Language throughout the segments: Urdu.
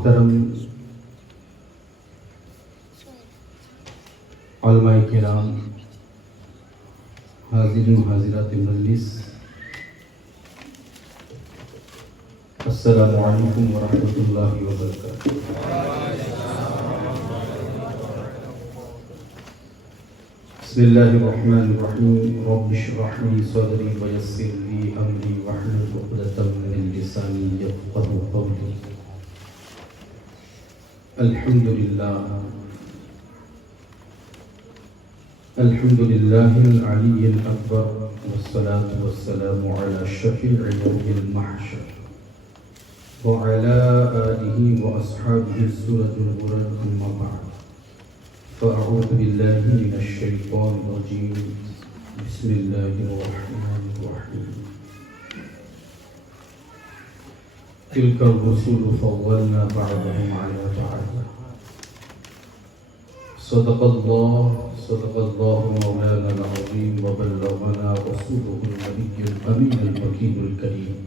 محترم علماء کرام، حاضرین و حاضرات مجلس، السلام علیکم ورحمۃ اللہ وبرکاتہ۔ بسم اللہ الرحمن الرحیم، رب اشرح لی صدری ویسر لی امری واحلل عقدۃ من لسانی یفقہوا قولی۔ الحمد للہ العلی الاکبر، والصلاة والسلام علی شفیع یوم المحشر وعلی آلہ واصحابہ السرج الغرر، اما بعد فاعوذ باللہ من الشیطان الرجیم، بسم اللہ الرحمن الرحیم۔ تلک الرسل فضلنا بعضهم علی بعض، صدق اللہ مولانا العظیم، وبلغنا رسوله النبی الامین المکین الکریم،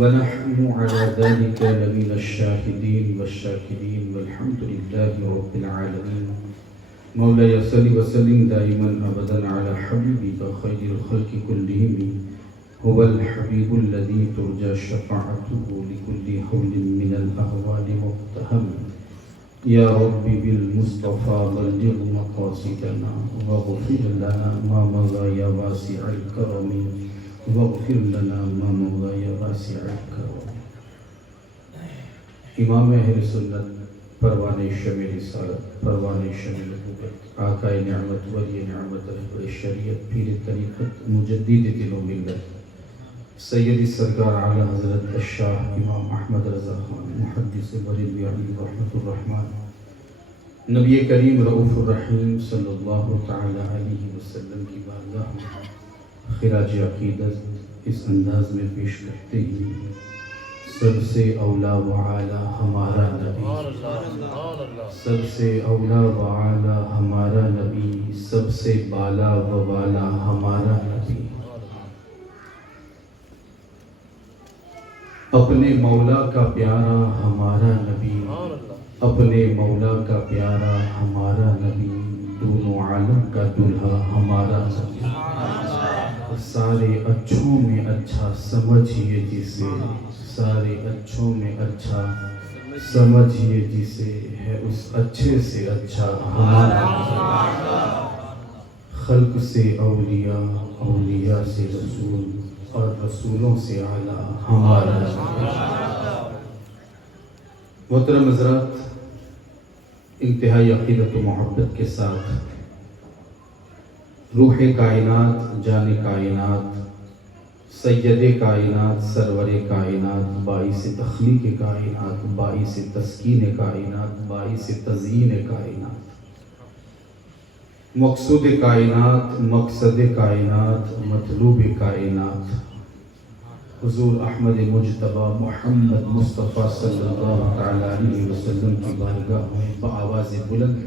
ونحن على ذلك لمن الشاهدين والشاكرين، والحمد لله رب العالمين۔ مولاي صل وسلم دائما ابدا على حبيبك خير الخلق كلهم، هو الحبيب الذي ترجى شفاعته لكل حول من الاهوال مقتحم۔ يا رب بالمصطفى بلغ مقاصدنا، واغفر لنا ما مضى يا واسع الكرم، واغفر لنا ما مضى يا واسع الكرم۔ امام اہل سنت، پروان شمع رسالت، پروان شمع نبوت، آقائے نعمت، ولی نعمت، رہبر شریعت، پیر طریقت، مجدد دل و ملت، سیدی سرکار اعلی حضرت الشاہ امام احمد رضا خان محدث بریلوی علیہ رحمۃ الرحمن، نبی کریم رؤوف الرحیم صلی اللہ تعالی علیہ وسلم کی بارگاہ میں خراج عقیدت اس انداز میں پیش کرتے ہی، سب سے اولا و اعلیٰ ہمارا نبی، سب سے اولا و اعلیٰ ہمارا نبی، سب سے بالا و والا ہمارا نبی، اپنے مولا کا پیارا ہمارا نبی، اپنے مولا کا پیارا ہمارا نبی، دونوں عالم کا دلہا ہمارا نبی، سارے اچھوں میں اچھا سمجھیے جسے، سارے اچھوں میں اچھا سمجھیے جسے، ہے اس اچھے سے اچھا ہمارا نبی، خلق سے اولیاء، اولیاء سے رسول، اور رسولوں سے اعلیٰ ہمارا نبی۔ محترم حضرات، انتہائی عقیدت و محبت کے ساتھ روح کائنات، جان کائنات، سید کائنات، سرور کائنات، باعث تخلیق کائنات، باعث تسکین کائنات، باعث تزیین کائنات، مقصود کائنات، مقصد کائنات، مطلوب کائنات، حضور احمد مجتبی محمد مصطفیٰ صلی اللہ تعالی علیہ وسلم کی بارگاہ میں بآواز بلند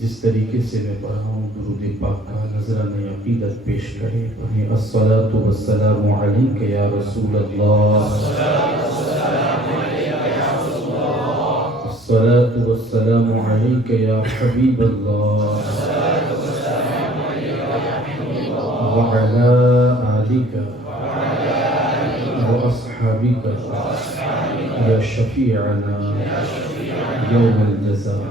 جس طریقے سے میں پڑھا ہوں، درود پاک کا نذرانہ عقیدت پیش کریں۔ پڑھیں الصلاۃ والسلام علیک یا رسول اللہ، الصلاۃ والسلام علیک یا حبیب اللہ، وعلی آلک واصحابک یا شفیعنا یوم الجزاء،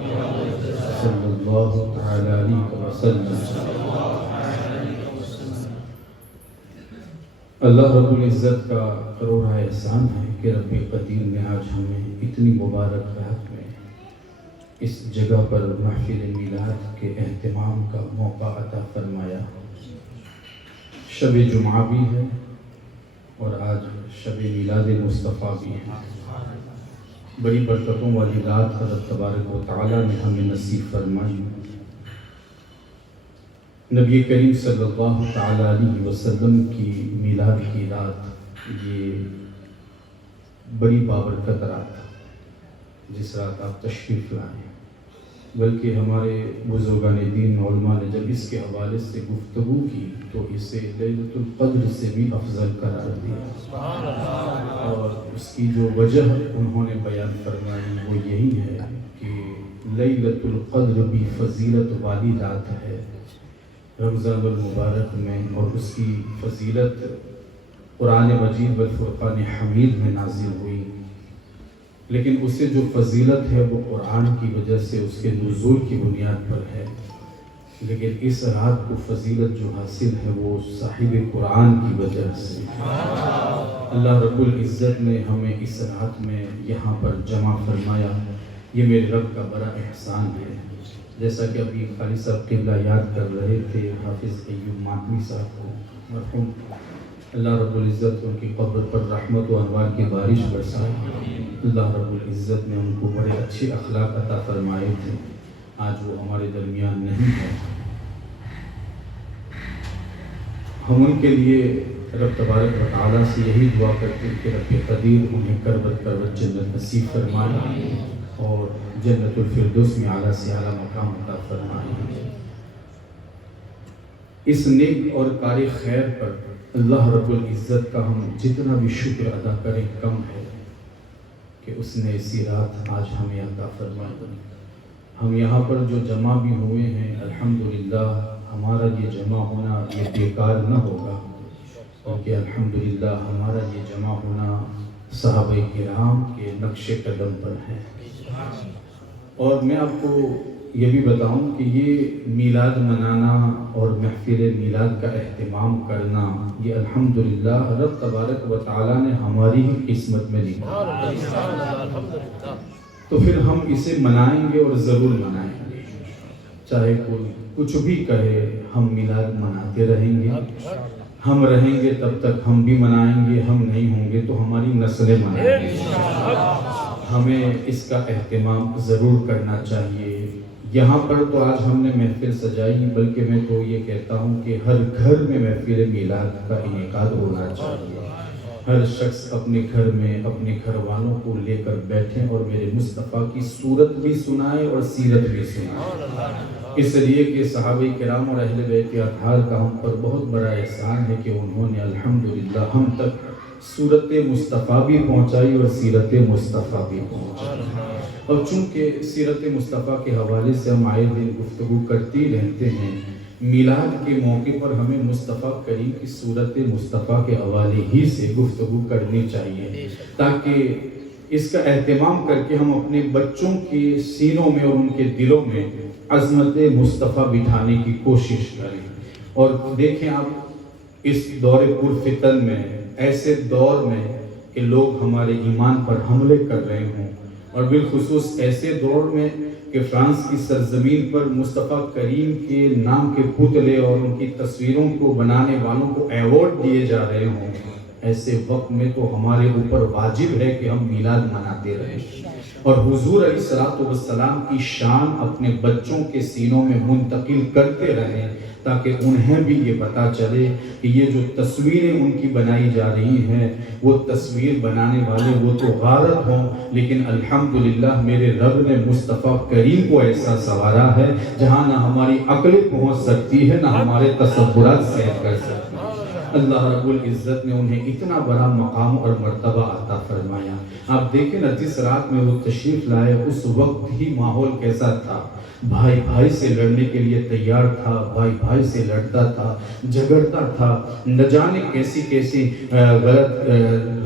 صلی اللہ تعالی علیہ وسلم۔ اللہ رب العزت کا کروڑا احسان ہے کہ رب قدیر نے آج ہمیں اتنی مبارک رات میں اس جگہ پر محفل میلاد کے اہتمام کا موقع عطا فرمایا۔ شب جمعہ بھی ہے اور آج شب میلاد مصطفیٰ بھی ہے۔ بڑی برکتوں والی رات حضرت تبارک و تعالیٰ نے ہمیں نصیب فرمائی۔ نبی کریم صلی اللہ تعالی علیہ وسلم کی میلاد کی رات، یہ بڑی بابرکت رات، جس رات آپ تشریف لائیں، بلکہ ہمارے بزرگان دین علماء نے جب اس کے حوالے سے گفتگو کی تو اسے لیلۃ القدر سے بھی افضل قرار دیا، اور اس کی جو وجہ انہوں نے بیان فرمائی وہ یہی ہے کہ لیلۃ القدر بھی فضیلت والی رات ہے رمضان المبارک میں، اور اس کی فضیلت قرآن مجید والفرقان حمید میں نازل ہوئی، لیکن اسے جو فضیلت ہے وہ قرآن کی وجہ سے اس کے نزول کی بنیاد پر ہے، لیکن اس رات کو فضیلت جو حاصل ہے وہ صاحب قرآن کی وجہ سے۔ اللہ رب العزت نے ہمیں اس رات میں یہاں پر جمع فرمایا، یہ میرے رب کا بڑا احسان ہے۔ جیسا کہ ابھی خالد صاحب قبلہ یاد کر رہے تھے حافظ ایوب ماتمی صاحب کو، مرحوم، اللہ رب العزت ان کی قبر پر رحمت و انوار کی بارش برسائے۔ اللہ رب العزت نے ان کو بڑے اچھے اخلاق عطا فرمائے تھے، آج وہ ہمارے درمیان نہیں ہے۔ ہم ان کے لیے رب تبارک و تعالیٰ سے یہی دعا کرتے ہیں کہ رب قدیر انہیں کربت کربت جنت نصیب فرمائے اور جنت الفردوس میں اعلیٰ سے اعلیٰ مقام عطا فرمائے۔ اس نیک اور کار خیر پر اللہ رب العزت کا ہم جتنا بھی شکر ادا کریں کم ہے کہ اس نے اسی رات آج ہمیں عطا فرمایا۔ ہم یہاں پر جو جمع بھی ہوئے ہیں الحمدللہ ہمارا یہ جمع ہونا یہ بیکار نہ ہوگا، کیونکہ الحمدللہ ہمارا یہ جمع ہونا صحابہ کرام کے نقش قدم پر ہے۔ اور میں آپ کو یہ بھی بتاؤں کہ یہ میلاد منانا اور محفل میلاد کا اہتمام کرنا یہ الحمدللہ رب تبارک و تعالیٰ نے ہماری ہی قسمت میں لکھا، تو پھر ہم اسے منائیں گے اور ضرور منائیں گے، چاہے کوئی کچھ بھی کہے ہم میلاد مناتے رہیں گے، ہم رہیں گے تب تک ہم بھی منائیں گے، ہم نہیں ہوں گے تو ہماری نسلیں منائیں گے۔ ہمیں اس کا اہتمام ضرور کرنا چاہیے۔ یہاں پر تو آج ہم نے محفل سجائی، بلکہ میں تو یہ کہتا ہوں کہ ہر گھر میں محفل میلاد کا انعقاد ہونا چاہیے۔ ہر شخص اپنے گھر میں اپنے گھر والوں کو لے کر بیٹھیں اور میرے مصطفیٰ کی صورت بھی سنائے اور سیرت بھی سنائے، اس لیے کہ صحابہ کرام اور اہل بیت اطہار کا ہم پر بہت بڑا احسان ہے کہ انہوں نے الحمدللہ ہم تک صورت مصطفیٰ بھی پہنچائی اور سیرت مصطفیٰ بھی پہنچائی۔ اور چونکہ سیرت مصطفیٰ کے حوالے سے ہم آئے دن گفتگو کرتی رہتے ہیں، میلاد کے موقع پر ہمیں مصطفیٰ کریم کی صورت مصطفیٰ کے حوالے ہی سے گفتگو کرنی چاہیے، تاکہ اس کا اہتمام کر کے ہم اپنے بچوں کے سینوں میں اور ان کے دلوں میں عظمت مصطفیٰ بٹھانے کی کوشش کریں۔ اور دیکھیں آپ اس دور پرفتن میں، ایسے دور میں کہ لوگ ہمارے ایمان پر حملے کر رہے ہوں، اور بالخصوص ایسے دور میں کہ فرانس کی سرزمین پر مصطفیٰ کریم کے نام کے پتلے اور ان کی تصویروں کو بنانے والوں کو ایوارڈ دیے جا رہے ہوں، ایسے وقت میں تو ہمارے اوپر واجب ہے کہ ہم میلاد مناتے رہیں اور حضور علیہ السلام کی شان اپنے بچوں کے سینوں میں منتقل کرتے رہیں، تاکہ انہیں بھی یہ پتا چلے کہ یہ جو تصویریں ان کی بنائی جا رہی ہیں وہ تصویر بنانے والے وہ تو غارت ہوں، لیکن الحمدللہ میرے رب نے مصطفیٰ کریم کو ایسا سنوارا ہے جہاں نہ ہماری عقل پہنچ سکتی ہے نہ ہمارے تصورات سیر کر سکتی ہیں۔ اللہ رب العزت نے انہیں اتنا بڑا مقام اور مرتبہ عطا فرمایا۔ آپ دیکھیں نا جس رات میں وہ تشریف لائے اس وقت ہی ماحول کیسا تھا، بھائی بھائی سے لڑنے کے لیے تیار تھا، بھائی بھائی سے لڑتا تھا، جھگڑتا تھا، نہ جانے کیسی کیسی غلط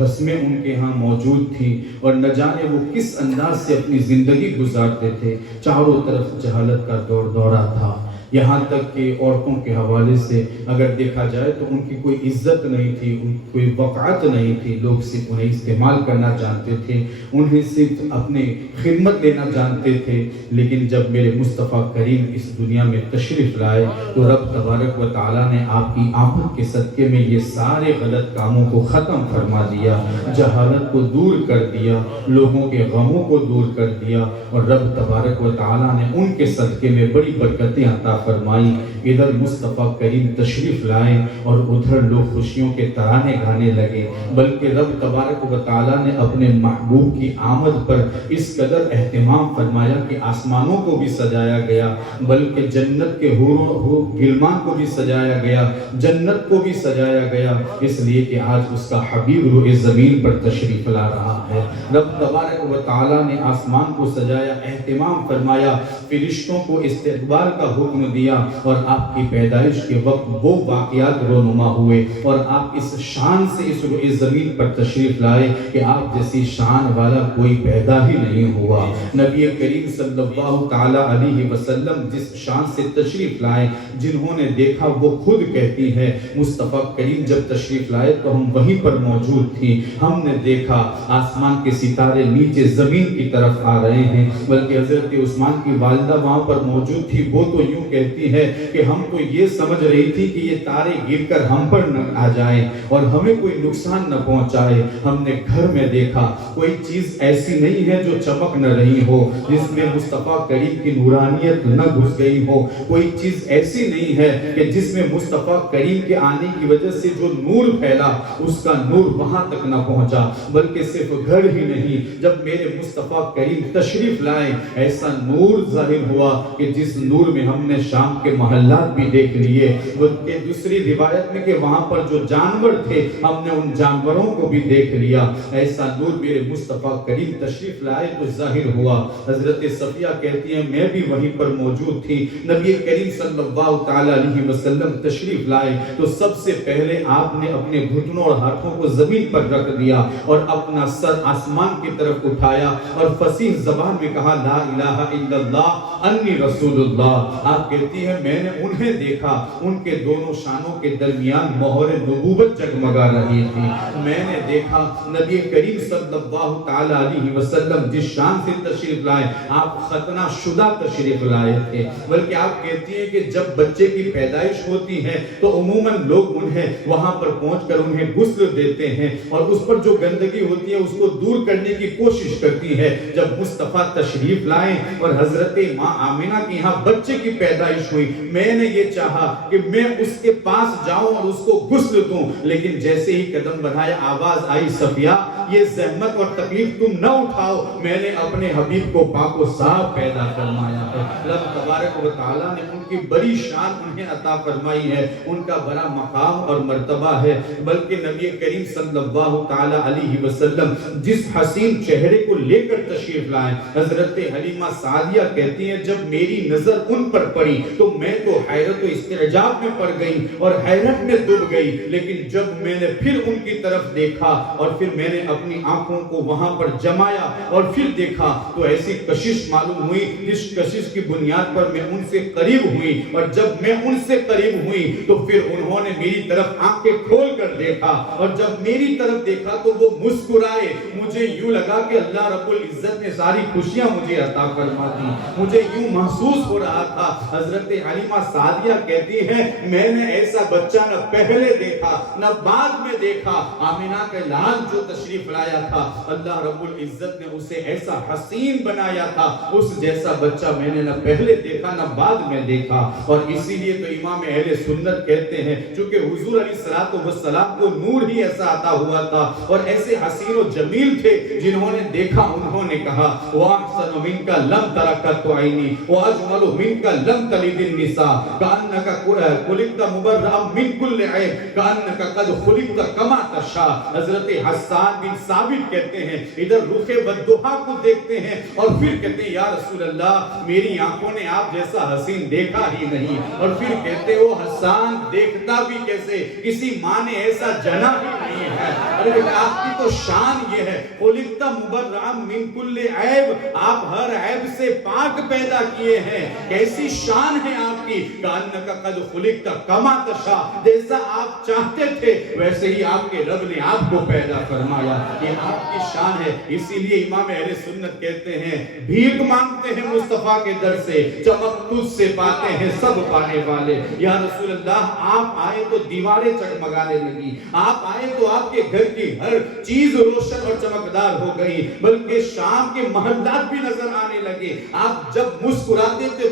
رسمیں ان کے ہاں موجود تھیں، اور نہ جانے وہ کس انداز سے اپنی زندگی گزارتے تھے۔ چاروں طرف جہالت کا دورہ تھا، یہاں تک کہ عورتوں کے حوالے سے اگر دیکھا جائے تو ان کی کوئی عزت نہیں تھی، ان کی کوئی وقعت نہیں تھی، لوگ صرف انہیں استعمال کرنا جانتے تھے، انہیں صرف اپنے خدمت لینا جانتے تھے۔ لیکن جب میرے مصطفیٰ کریم اس دنیا میں تشریف لائے تو رب تبارک و تعالیٰ نے آپ کی آمد کے صدقے میں یہ سارے غلط کاموں کو ختم فرما دیا، جہالت کو دور کر دیا، لوگوں کے غموں کو دور کر دیا، اور رب تبارک و تعالیٰ نے ان کے صدقے میں بڑی برکتیں عطا فرمائی. ادھر مصطفیٰ کریم تشریف لائے اور ادھر لوگ خوشیوں کے ترانے گانے لگے. بلکہ رب تبارک و تعالیٰ نے اپنے محبوب کی آمد پر اس قدر اہتمام فرمایا کہ آسمانوں کو بھی سجایا گیا, بلکہ جنت کے غلمان کو بھی سجایا گیا, جنت کو بھی سجایا گیا, اس لیے کہ آج اس کا حبیب روئے زمین پر تشریف لا رہا ہے. رب تبارک و تعالیٰ نے آسمان کو سجایا, اہتمام فرمایا, فرشتوں کو استقبال کا حکم دیا, اور آپ کی پیدائش کے وقت وہ واقعات رونما ہوئے, اور آپ اس شان سے اس روئے زمین پر تشریف لائے کہ آپ جیسی شان والا کوئی پیدا ہی نہیں ہوا. نبی کریم صلی اللہ تعالیٰ علیہ وسلم جس شان سے تشریف لائے, جنہوں نے دیکھا وہ خود کہتی ہے مصطفیٰ کریم جب تشریف لائے تو ہم وہیں پر موجود تھی, ہم نے دیکھا آسمان کے ستارے نیچے زمین کی طرف آ رہے ہیں. بلکہ حضرت عثمان کی والدہ وہاں پر موجود تھی, وہ تو یوں کہتی ہے کہ ہم تو یہ سمجھ رہی تھی کہ یہ تارے گر کر ہم پر نہ آ جائیں اور ہمیں کوئی نقصان نہ پہنچائے. ہم نے گھر میں دیکھا کوئی چیز ایسی نہیں ہے جو چمک نہ رہی ہو, جس میں مصطفیٰ کریم کی نورانیت نہ گھس گئی ہو, کوئی چیز ایسی نہیں ہے کہ جس میں مصطفیٰ کریم کے آنے کی وجہ سے جو نور پھیلا اس کا نور وہاں تک نہ پہنچا. بلکہ صرف گھر ہی نہیں, جب میرے مصطفیٰ کریم تشریف لائے ایسا نور ظاہر ہوا کہ جس نور میں ہم نے شام کے محلات بھی دیکھ لیے. بلکہ دوسری روایت میں کہ وہاں پر جو جانور تھے ہم نے ان جانوروں کو بھی دیکھ لیا. ایسا نور میرے مصطفیٰ کریم تشریف لائے تو ظاہر ہوا. حضرت صفیہ کہتی ہیں میں بھی وہیں پر موجود تھی. نبی کریم صلی اللہ تعالیٰ علیہ وسلم تشریف لائے تو سب سے پہلے آپ نے اپنے گھٹنوں اور ہاتھوں کو زمین پر رکھ دیا اور اپنا سر آسمان کی طرف اٹھایا اور فصیح زبان میں کہا لا الہ الا اللہ انی رسول اللہ. آپ کہتی ہیں میں نے انہیں دیکھا, ان کے دونوں شانوں کے درمیان مہر نبوت جگمگا رہی تھی. میں نے دیکھا نبی کریم صلی اللہ تعالیٰ علیہ وسلم جس شان سے تشریف لائے آپ ختنہ شدہ تشریف لائے تھے. بلکہ آپ کہتی ہیں کہ جب بچے کی پیدائش ہوتی ہے تو عموماً لوگ انہیں وہاں پر پہنچ کر انہیں غسل دیتے ہیں اور اس پر جو گندگی ہوتی ہے اس کو دور کرنے کی کوشش کرتی ہے. جب مصطفیٰ تشریف لائے اور حضرت ماں آمینہ کی یہاں بچے کی پیدائش ہوئی, میں نے یہ چاہا کہ میں اس کے پاس جاؤں اور اس کو غسل دوں, لیکن جیسے ہی قدم بڑھایا آواز آئی صفیہ یہ زحمت اور تکلیف تم نہ اٹھاؤ, میں نے اپنے حبیب کو پاک و صاف پیدا فرمایا ہے. رب تبارک و تعالیٰ نے ان کی بڑی شان انہیں عطا فرمائی ہے, ان کا بڑا مقام اور مرتبہ ہے. بلکہ نبی کریم صلی اللہ تعالیٰ علیہ وسلم جس حسین چہرے کو لے کر تشریف لائے, حضرت حلیمہ سعدیہ کہتی ہیں جب میری نظر ان پر پڑی تو میں تو حیرت و استعجاب میں پڑ گئی اور حیرت میں ڈوب گئی. لیکن جب میں نے پھر ان کی طرف دیکھا اور پھر میں نے اپنی آنکھوں کو وہاں پر جمایا اور پھر دیکھا تو ایسی کشش معلوم ہوئی جس کشش کی بنیاد پر میں ان سے قریب ہوئی, اور جب میں ان سے قریب ہوئی تو پھر انہوں نے میری طرف آنکھیں کھول کر دیکھا, اور جب میری طرف دیکھا تو وہ مسکرائے. مجھے یوں لگا کہ اللہ رب العزت نے ساری خوشیاں مجھے عطا فرما دی, مجھے یوں محسوس ہو رہا تھا. حضرت حلیمہ سعدیہ کہتی ہے میں نے ایسا بچہ نہ پہلے دیکھا نہ بعد میں دیکھا. آمینہ کا لال جو تشریف لایا تھا اللہ رب العزت نے اسے ایسا حسین بنایا تھا, اس جیسا بچہ میں نے نہ پہلے دیکھا نہ بعد میں دیکھا. اور اسی لیے تو امام اہل سنت کہتے ہیں چونکہ حضور علیہ السلام کو نور ہی ایسا عطا ہوا تھا اور ایسے حسین و جمیل تھے جنہوں نے دیکھا انہوں نے کہا وَأَحْسَنُ مِنْكَ لَمْ تَرَكَتْ عَيْنِي وَأَجْمَلُ مِنْكَ لَمْ تَلِدِ النِّسَاءُ كَأَنَّكَ خُلِقْتَ مُبَرَّأً مِنْ كُلِّ عَيْبٍ كَأَنَّكَ قَدْ خُلِقْتَ كَمَا تَشَاءُ. حضرت حسان بن ثابت کہتے ہیں ادھر رخ والضحیٰ کو دیکھتے ہیں اور پھر کہتے ہیں یا رسول اللہ میری آنکھوں نے آپ جیسا حسین دیکھا ہی نہیں. اور پھر کہتے ہیں وہ حسان دیکھتا بھی کیسے, کسی ماں نے ایسا جنا بھی نہیں ہے. ارے آپ کی تو شان یہ ہے خلقت مبرأ من کل عیب, آپ ہر عیب سے پاک پیدا کیے ہیں. کیسی شان ہے آپ کی, کأنک قد خلقت کما تشاء, جیسا آپ چاہتے تھے ویسے ہی آپ کے رب نے آپ کو پیدا فرمایا. یہ آپ کی شان ہے. اسی لیے امام اہل سنت کہتے ہیں بھیک مانگتے ہیں مصطفیٰ کے در سے, چمک تجھ سے پاتے ہیں سب پانے والے. یا رسول اللہ آپ آئے تو دیواریں چگمگانے لگی, آپ آئے تو آپ کے گھر کی ہر چیز روشن اور چمکدار ہو گئی, بلکہ شام کے محلات بھی نظر آنے لگے. آپ جب مسکراتے تھے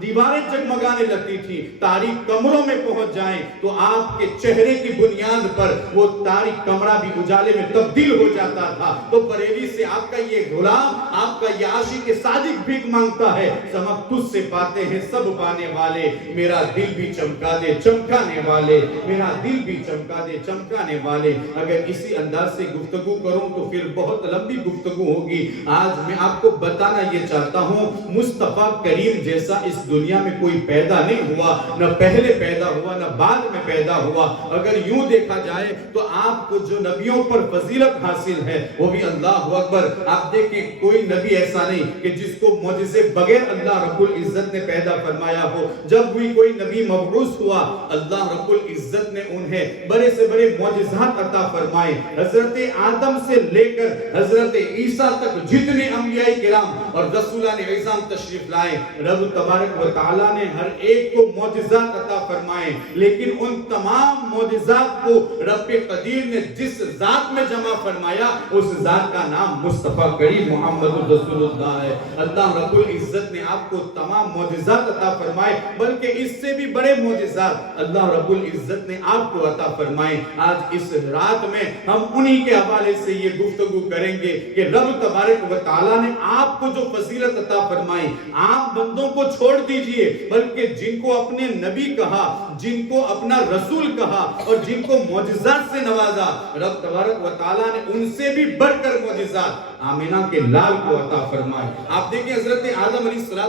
دیواریں چگمگا جگانے لگتی تھی، تاریک کمروں میں پہنچ جائیں تو آپ کے چہرے کی بنیاد پر وہ تاریک کمرہ بھی اجالے میں تبدیل ہو جاتا تھا۔ تو بریلی سے آپ کا یہ غلام، آپ کا یہ عاشق صادق بھیک مانگتا ہے، سمجھ تجھ سے پاتے ہیں سب پانے والے، میرا دل بھی چمکا دے چمکانے والے، میرا دل بھی چمکا دے چمکانے والے۔ اگر اسی انداز سے گفتگو کروں تو پھر بہت لمبی گفتگو ہوگی۔ آج میں آپ کو بتانا یہ چاہتا ہوں، مصطفیٰ کریم جیسا اس دنیا میں کوئی پیدا نہیں ہوا، نہ پہلے پیدا ہوا نہ بعد میں پیدا ہوا۔ اگر یوں دیکھا جائے تو آپ کو جو نبیوں پر فضیلت حاصل ہے وہ بھی اللہ اکبر، آپ دیکھیں کوئی نبی ایسا نہیں کہ جس کو معجزے بغیر اللہ رب العزت نے پیدا فرمایا ہو۔ جب بھی کوئی نبی مبعوث ہوا، اللہ رب العزت نے انہیں بڑے سے بڑے معجزات عطا فرمائے۔ حضرت آدم سے لے کر حضرت عیسیٰ تک جتنے انبیاء کرام اور رسولان عظام تشریف لائے، رب تبارک و تعالیٰ نے ہر ایک کو معجزات عطا فرمائے، لیکن ان تمام معجزات کو رب قدیر نے جس ذات میں جمع فرمایا اس ذات کا نام مصطفیٰ کریم محمد رسول اللہ ہے۔ اللہ رب العزت نے آپ کو تمام معجزات عطا فرمائے، بلکہ اس سے بھی بڑے معجزات اللہ رب العزت نے آپ کو عطا فرمائے۔ آج اس رات میں ہم انہی کے حوالے سے یہ گفتگو کریں گے کہ رب تبارک و تعالیٰ نے آپ کو جو فضیلت عطا فرمائی، عام بندوں کو چھوڑ دیجئے، بلکہ جن کو اپنے نبی کہا، جن کو اپنا رسول کہا اور جن کو معجزات سے نوازا، رب تبارک و تعالیٰ نے ان سے بھی بڑھ کر معجزات آمینہ کے لال کو عطا فرمائے۔ آپ دیکھیں حضرت آدم علیہ السلام،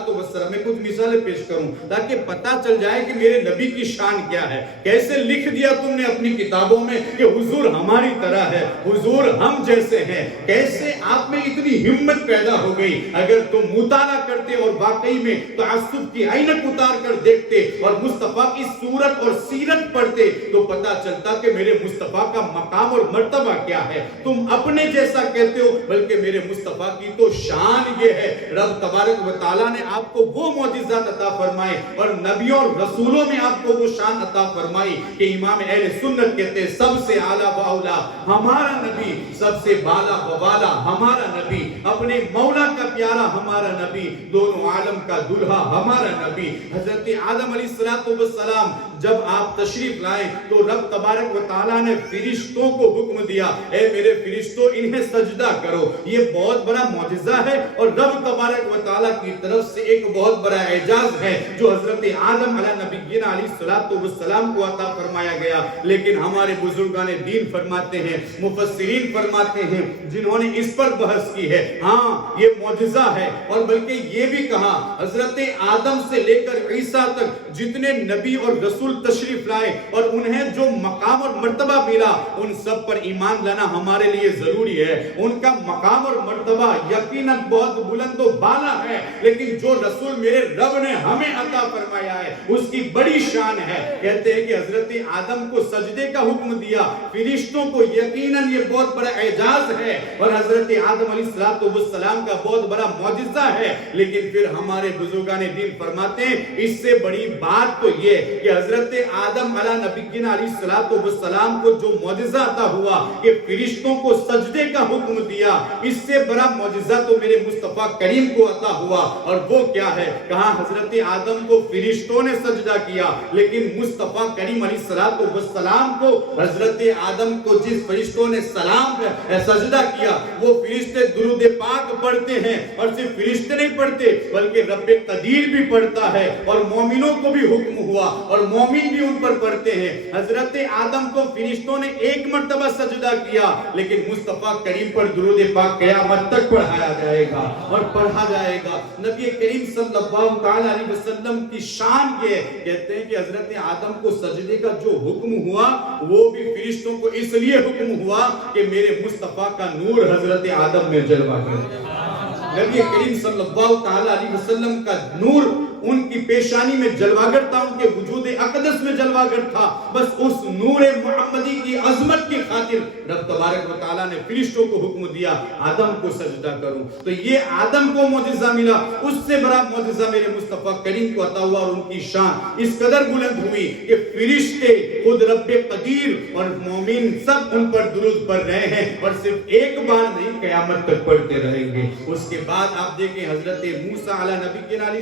میں کچھ مثالیں پیش کروں تاکہ پتہ چل جائے کہ میرے نبی کی شان کیا ہے۔ کیسے لکھ دیا تم نے اپنی کتابوں میں کہ حضور ہماری طرح ہے، حضور ہم جیسے ہیں۔ کیسے آپ میں اتنی ہمت پیدا ہو گئی؟ اگر تم مطالعہ کرتے اور واقعی میں تعصب کی عینک اتار کر دیکھتے اور مصطفیٰ کی صورت اور سیرت پڑھتے تو پتہ چلتا کہ میرے مصطفیٰ کا مقام اور مرتبہ کیا ہے۔ تم اپنے جیسا کہتے ہو، بلکہ میرے مصطفیٰ کی تو شان یہ ہے، رب تبارک و تعالیٰ نے آپ کو وہ معجزات عطا فرمائے اور نبیوں اور رسولوں میں آپ کو وہ شان عطا فرمائی کہ امام اہل سنت کہتے ہیں سب سے اعلیٰ و اولا ہمارا نبی، سب سے بالا و بالا ہمارا نبی، اپنے مولا کا پیارا ہمارا نبی، دونوں عالم کا دلہا ہمارا نبی۔ حضرت آدم علیہ السلام جب آپ تشریف لائیں تو رب تبارک و تعالیٰ نے فرشتوں کو حکم دیا، اے میرے فرشتوں انہیں سجدہ کرو۔ یہ بہت بڑا معجزہ ہے اور رب تبارک و تعالیٰ کی طرف سے ایک بہت بڑا اعجاز ہے جو حضرت آدم علیہ نبینا علیہ السلام کو عطا فرمایا گیا۔ لیکن ہمارے بزرگان دین فرماتے ہیں، مفسرین فرماتے ہیں جنہوں نے اس پر بحث کی ہے، ہاں یہ معجزہ ہے، اور بلکہ یہ بھی کہا حضرت آدم سے لے کر عیسیٰ تک جتنے نبی اور رسول تشریف لائے اور انہیں جو مقام اور مرتبہ ملا ان سب پر ایمان لانا ہمارے لیے ضروری ہے۔ ان کا مقام اور مرتبہ یقیناً بہت بلند و بالا ہے، لیکن جو رسول میرے رب نے ہمیں عطا فرمایا ہے اس کی بڑی شان ہے۔ کہتے ہیں کہ حضرت آدم کو سجدے کا حکم دیا، فرشتوں کو، یقیناً یہ بہت بڑا اعجاز ہے اور حضرت آدم علیہ السلام کا بہت بڑا معجزہ ہے۔ لیکن پھر ہمارے بزرگان دین فرماتے ہیں اس سے بڑی بات تو یہ کہ حضرت آدم علیہ نبینا علیہ السلام کو جو معجزہ عطا ہوا کہ فرشتوں کو سجدے کا حکم دیا، اس سے بڑا معجزہ تو میرے مصطفیٰ کریم کو عطا ہوا۔ اور وہ کیا ہے؟ کہاں حضرت آدم کو فرشتوں نے سجدہ کیا، لیکن مصطفیٰ کریم علیہ السلام کو حضرت آدم کو جس فرشتوں نے سجدہ کیا وہ فرشتے درود پاک پڑھتے ہیں، اور صرف فرشتے نہیں پڑھتے بلکہ رب قدیر بھی پڑھتا ہے، اور مومنوں کو بھی حکم ہوا اور مومن بھی ان پر پڑھتے ہیں۔ حضرت آدم کو فرشتوں نے ایک مرتبہ سجدہ کیا، لیکن مصطفیٰ کریم پر درود پاک قیامت تک پڑھایا جائے گا اور پڑھا جائے گا۔ نبی کریم صلی اللہ علیہ وسلم کی شان یہ کہتے ہیں کہ حضرت آدم کو سجدے کا جو حکم ہوا وہ بھی فرشتوں کو اس لیے حکم ہوا کہ میرے مصطفیٰ کا نور حضرت آدم میں جلوہ کرے۔ نبی کریم صلی اللہ علیہ وسلم کا نور ان کی پیشانی میں جلواگر تھا، ان کے وجود اقدس میں جلواگر تھا۔ بس اس نور محمدی کی عظمت کی خاطر رب تبارک و تعالیٰ نے فرشتوں کو حکم دیا آدم کو سجدہ کرو۔ تو یہ آدم کو معجزہ ملا، اس سے بڑا معجزہ میرے مصطفیٰ کریم کو عطا ہوا، اور ان کی شان اس قدر بلند ہوئی کہ فرشتے خود رب قدیر اور مومن سب ان پر درود پڑھ رہے ہیں، اور صرف ایک بار نہیں قیامت تک پڑھتے رہیں گے۔ اس کے بعد آپ دیکھیں حضرت موسیٰ علیہ نبینا علیہ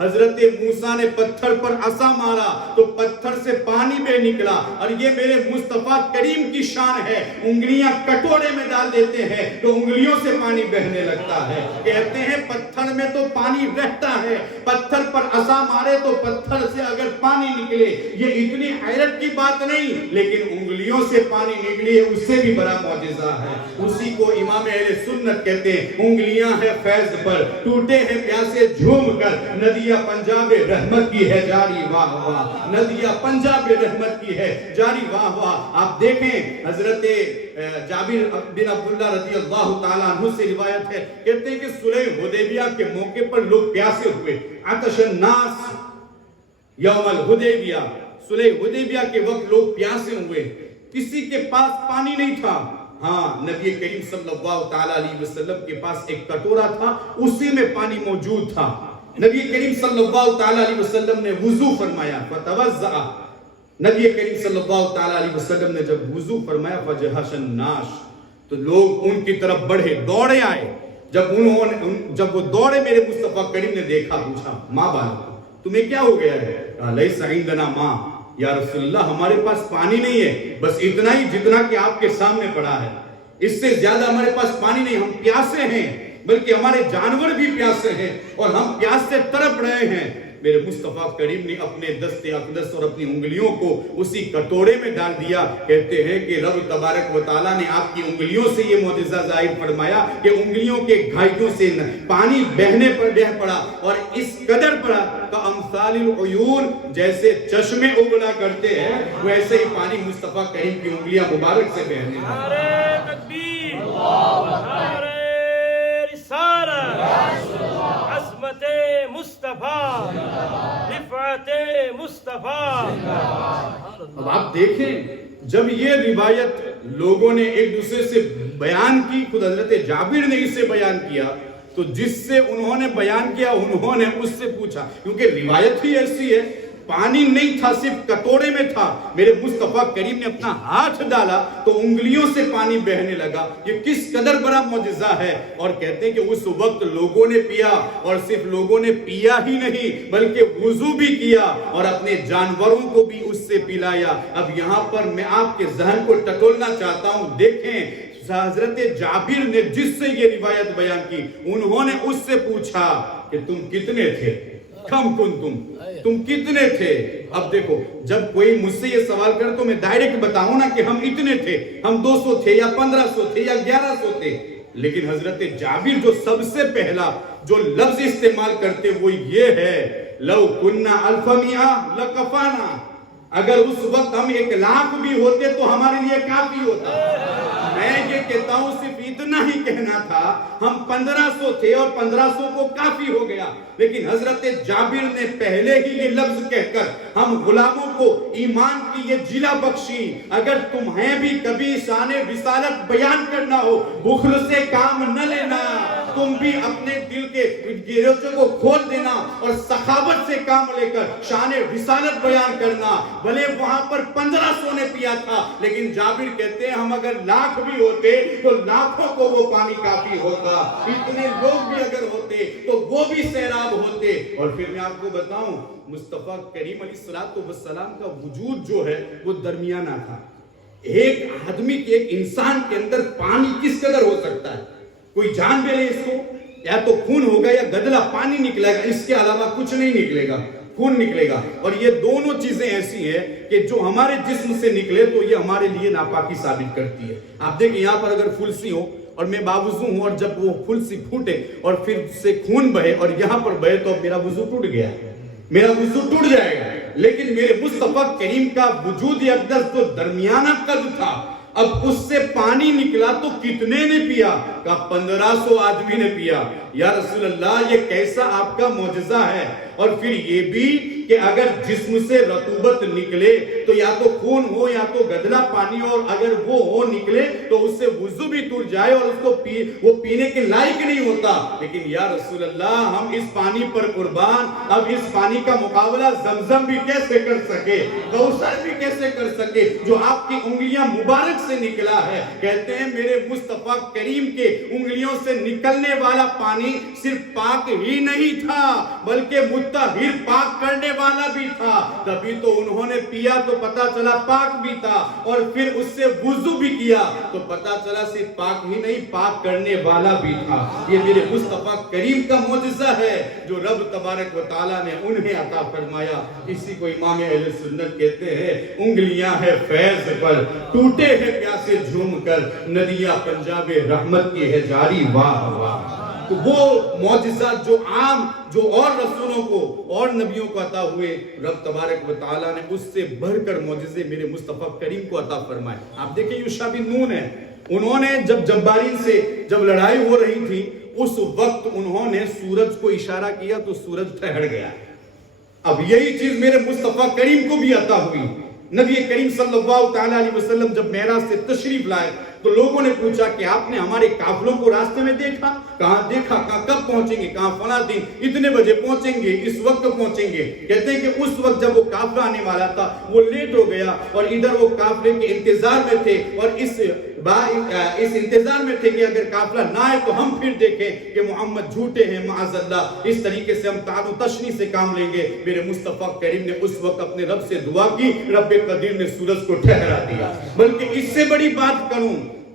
حضرت موسیٰ نے پتھر پر عصا مارا تو پتھر سے پانی بہ نکلا. اور یہ میرے مصطفیٰ کریم کی شان ہے. انگلیاں کٹورے میں ڈال دیتے ہیں تو انگلیوں سے پانی بہنے لگتا ہے. کہتے ہیں پتھر میں تو پانی رہتا ہے, پتھر پر عصا مارے تو پتھر سے اگر پانی نکلے یہ اتنی حیرت کی بات نہیں, لیکن انگلیوں سے پانی نکلی ہے اس سے بھی بڑا معجزہ ہے. اسی کو امام اہل سنت کہتے ہیں. انگلیاں ہے فیض پر, ٹوٹے ہیں پیاسے جھوم کر, ندیہ پنجاب رحمت کی ہے جاری واہ واہ, ندیہ پنجاب رحمت کی ہے جاری واہ واہ. آپ دیکھیں حضرت جابر بن عبداللہ رضی اللہ تعالیٰ عنہ سے روایت ہے, کہتے ہیں کہ صلح حدیبیہ کے موقع پر لوگ پیاسے ہوئے. عطش الناس یوم الحدیبیہ, صلح حدیبیہ کے وقت لوگ پیاسے ہوئے, کسی کے پاس پانی نہیں تھا. ہاں نبی کریم صلی اللہ تعالیٰ علیہ وسلم کے پاس ایک کٹورا تھا, اسی میں پانی موجود تھا. نبی کریم صلی اللہ تعالیٰ علیہ وسلم نے وضو فرمایا, فتوضأ, نبی کریم صلی اللہ تعالیٰ علیہ وسلم نے جب وضو فرمایا فجہش الناس, تو لوگ ان کی طرف بڑھے, دوڑے آئے. جب وہ دوڑے میرے مصطفیٰ کریم نے دیکھا, پوچھا ماں بالا تمہیں کیا ہو گیا ہے؟ لیس عندنا ماں, یا رسول اللہ ہمارے پاس پانی نہیں ہے, بس اتنا ہی جتنا کہ آپ کے سامنے پڑا ہے, اس سے زیادہ ہمارے پاس پانی نہیں. ہم پیاسے ہیں, بلکہ ہمارے جانور بھی پیاسے ہیں اور ہم پیاس سے تڑپ رہے ہیں. میرے مصطفیٰ کریم نے اپنے دست اقدس اور اپنی انگلیوں کو اسی کٹورے میں ڈال دیا. کہتے ہیں کہ رب تبارک و تعالیٰ نے آپ کی انگلیوں سے یہ معجزہ ظاہر فرمایا کہ انگلیوں کے گھائیوں سے پانی بہنے پر بہ پڑا, اور اس قدر پڑا کہ امثال العیون, جیسے چشمے اگلا کرتے ہیں ویسے ہی پانی مصطفیٰ کریم کی انگلیاں مبارک سے بہنے لگا. نعرہ تکبیر, نعرہ رسالت, عظمت مصطفیٰ, رفعت مصطفیٰ. اب آپ دیکھیں جب یہ روایت لوگوں نے ایک دوسرے سے بیان کی, خود حضرت جابر نے اسے بیان کیا, تو جس سے انہوں نے بیان کیا انہوں نے اس سے پوچھا, کیونکہ روایت ہی ایسی ہے, پانی نہیں تھا, صرف کٹورے میں تھا. میرے مصطفیٰ کریم نے اپنا ہاتھ ڈالا تو انگلیوں سے پانی بہنے لگا. یہ کس قدر بڑا معجزہ ہے. اور کہتے ہیں کہ اس وقت لوگوں نے پیا, اور صرف لوگوں نے پیا ہی نہیں بلکہ وضو بھی کیا اور اپنے جانوروں کو بھی اس سے پلایا. اب یہاں پر میں آپ کے ذہن کو ٹٹولنا چاہتا ہوں. دیکھیں حضرت جابر نے جس سے یہ روایت بیان کی, انہوں نے اس سے پوچھا کہ تم کتنے تھے, کم تم کتنے تھے. اب دیکھو جب کوئی مجھ سے یہ سوال کر تو میں ڈائریکٹ بتاؤں نا کہ ہم اتنے تھے, ہم 200 تھے یا 1500 تھے یا 1100 تھے. لیکن حضرت جابر جو سب سے پہلا جو لفظ استعمال کرتے وہ یہ ہے, لو کننا الف مئہ لکفانا, اگر اس وقت ہم 1,00,000 بھی ہوتے تو ہمارے لیے کافی ہوتا. میں یہ کہتا ہوں صرف اتنا ہی کہنا تھا, ہم 1500 تھے اور 1500 کو کافی ہو گیا. لیکن حضرت جابر نے پہلے ہی یہ لفظ کہہ کر ہم غلاموں کو ایمان کی یہ جلا بخشی. اگر تمہیں بھی کبھی شان رسالت بیان کرنا ہو, بخل سے کام نہ لینا, تم بھی اپنے دل کے گریچوں کو کھول دینا اور سخاوت سے کام لے کر شان رسالت بیان کرنا. بھلے وہاں پر 1500 نے پیا تھا, لیکن جابر کہتے ہیں ہم اگر 1,00,000 بھی ہوتے تو لاکھوں کو وہ پانی کافی ہوتا. اتنے لوگ بھی اگر ہوتے تو وہ بھی سیراب ہوتے. اور پھر میں آپ کو بتاؤں مصطفیٰ کریم علیہ السلام کا وجود جو ہے وہ درمیانہ تھا. ایک آدمی کے, ایک انسان کے اندر پانی کس قدر ہو سکتا ہے, کوئی جان بھی لے اس کو, یا تو خون ہوگا یا گدلا پانی نکلے گا, اس کے علاوہ کچھ نہیں نکلے گا, خون نکلے گا. اور یہ دونوں چیزیں ایسی ہیں کہ جو ہمارے جسم سے نکلے تو یہ ہمارے لیے ناپاکی ثابت کرتی ہے. آپ دیکھیں یہاں پر اگر پھلسی ہو اور میں باوضو ہوں, اور جب وہ پھلسی پھوٹے اور پھر سے خون بہے اور یہاں پر بہے تو میرا وضو ٹوٹ گیا, میرا وضو ٹوٹ جائے گا. لیکن میرے مصطفیٰ کریم کا وجود اقدس تو درمیانہ قد تھا. اب اس سے پانی نکلا تو کتنے نے پیا؟ کہا 1500 آدمی نے پیا. یا رسول اللہ یہ کیسا آپ کا معجزہ ہے. اور پھر یہ بھی کہ اگر جسم سے رطوبت نکلے تو یا تو خون ہو یا تو گدلا پانی ہو، اور اگر وہ ہو نکلے تو اس سے وضو بھی ٹوٹ جائے اور اس کو وہ پینے کے لائق نہیں ہوتا. لیکن یا رسول اللہ ہم اس پانی پر قربان، اب اس پانی کا مقابلہ زمزم بھی کیسے کر سکے، کوثر بھی کیسے کر سکے جو آپ کی انگلیاں مبارک سے نکلا ہے. کہتے ہیں میرے مصطفیٰ کریم کے انگلیوں سے نکلنے والا پانی صرف پاک ہی نہیں تھا بلکہ مطہر پاک کرنے والا بھی تھا. تبھی تو انہوں نے پیا تو پتا چلا پاک بھی تھا، اور پھر اس سے وضو بھی کیا تو پتا چلا صرف پاک ہی نہیں پاک کرنے والا بھی تھا. یہ میرے مصطفیٰ کریم کا معجزہ ہے جو رب تبارک و تعالیٰ نے انہیں عطا فرمایا. اسی کو امام اہل سنت کہتے ہیں انگلیاں ہے فیض پر، ٹوٹے ہیں پیاسے جھوم کر، ندیاں پنجاب رحمت کی ہے جاری واہ واہ. تو وہ معجزات جو اور رسولوں کو اور نبیوں کو عطا ہوئے، رب تبارک و تعالیٰ نے اس سے بڑھ کر معجزے میرے مصطفیٰ کریم کو عطا فرمائے. آپ دیکھیں یوشع بن نون ہے، انہوں نے جب جبارین سے جب لڑائی ہو رہی تھی اس وقت انہوں نے سورج کو اشارہ کیا تو سورج ٹھہر گیا. اب یہی چیز میرے مصطفیٰ کریم کو بھی عطا ہوئی. نبی کریم صلی اللہ تعالیٰ علیہ وسلم جب معراج سے تشریف لائے تو لوگوں نے پوچھا کہ آپ نے ہمارے قافلوں کو راستے میں دیکھا؟ کہاں دیکھا؟ کہاں کب پہنچیں گے؟ کہاں فلاں دن اتنے بجے پہنچیں گے، اس وقت پہنچیں گے. کہتے ہیں کہ اس وقت جب وہ قافلہ آنے والا تھا وہ لیٹ ہو گیا اور ادھر وہ قافلے کے انتظار میں تھے اور اس انتظار میں تھے کہ اگر قافلہ نہ آئے تو ہم پھر دیکھیں کہ محمد جھوٹے ہیں معاذ اللہ، اس طریقے سے ہم تعان و تشنی سے کام لیں گے. میرے مصطفیٰ کریم نے اس وقت اپنے رب سے دعا کی، رب قدیر نے سورج کو ٹھہرا دیا. بلکہ اس سے بڑی بات کروں،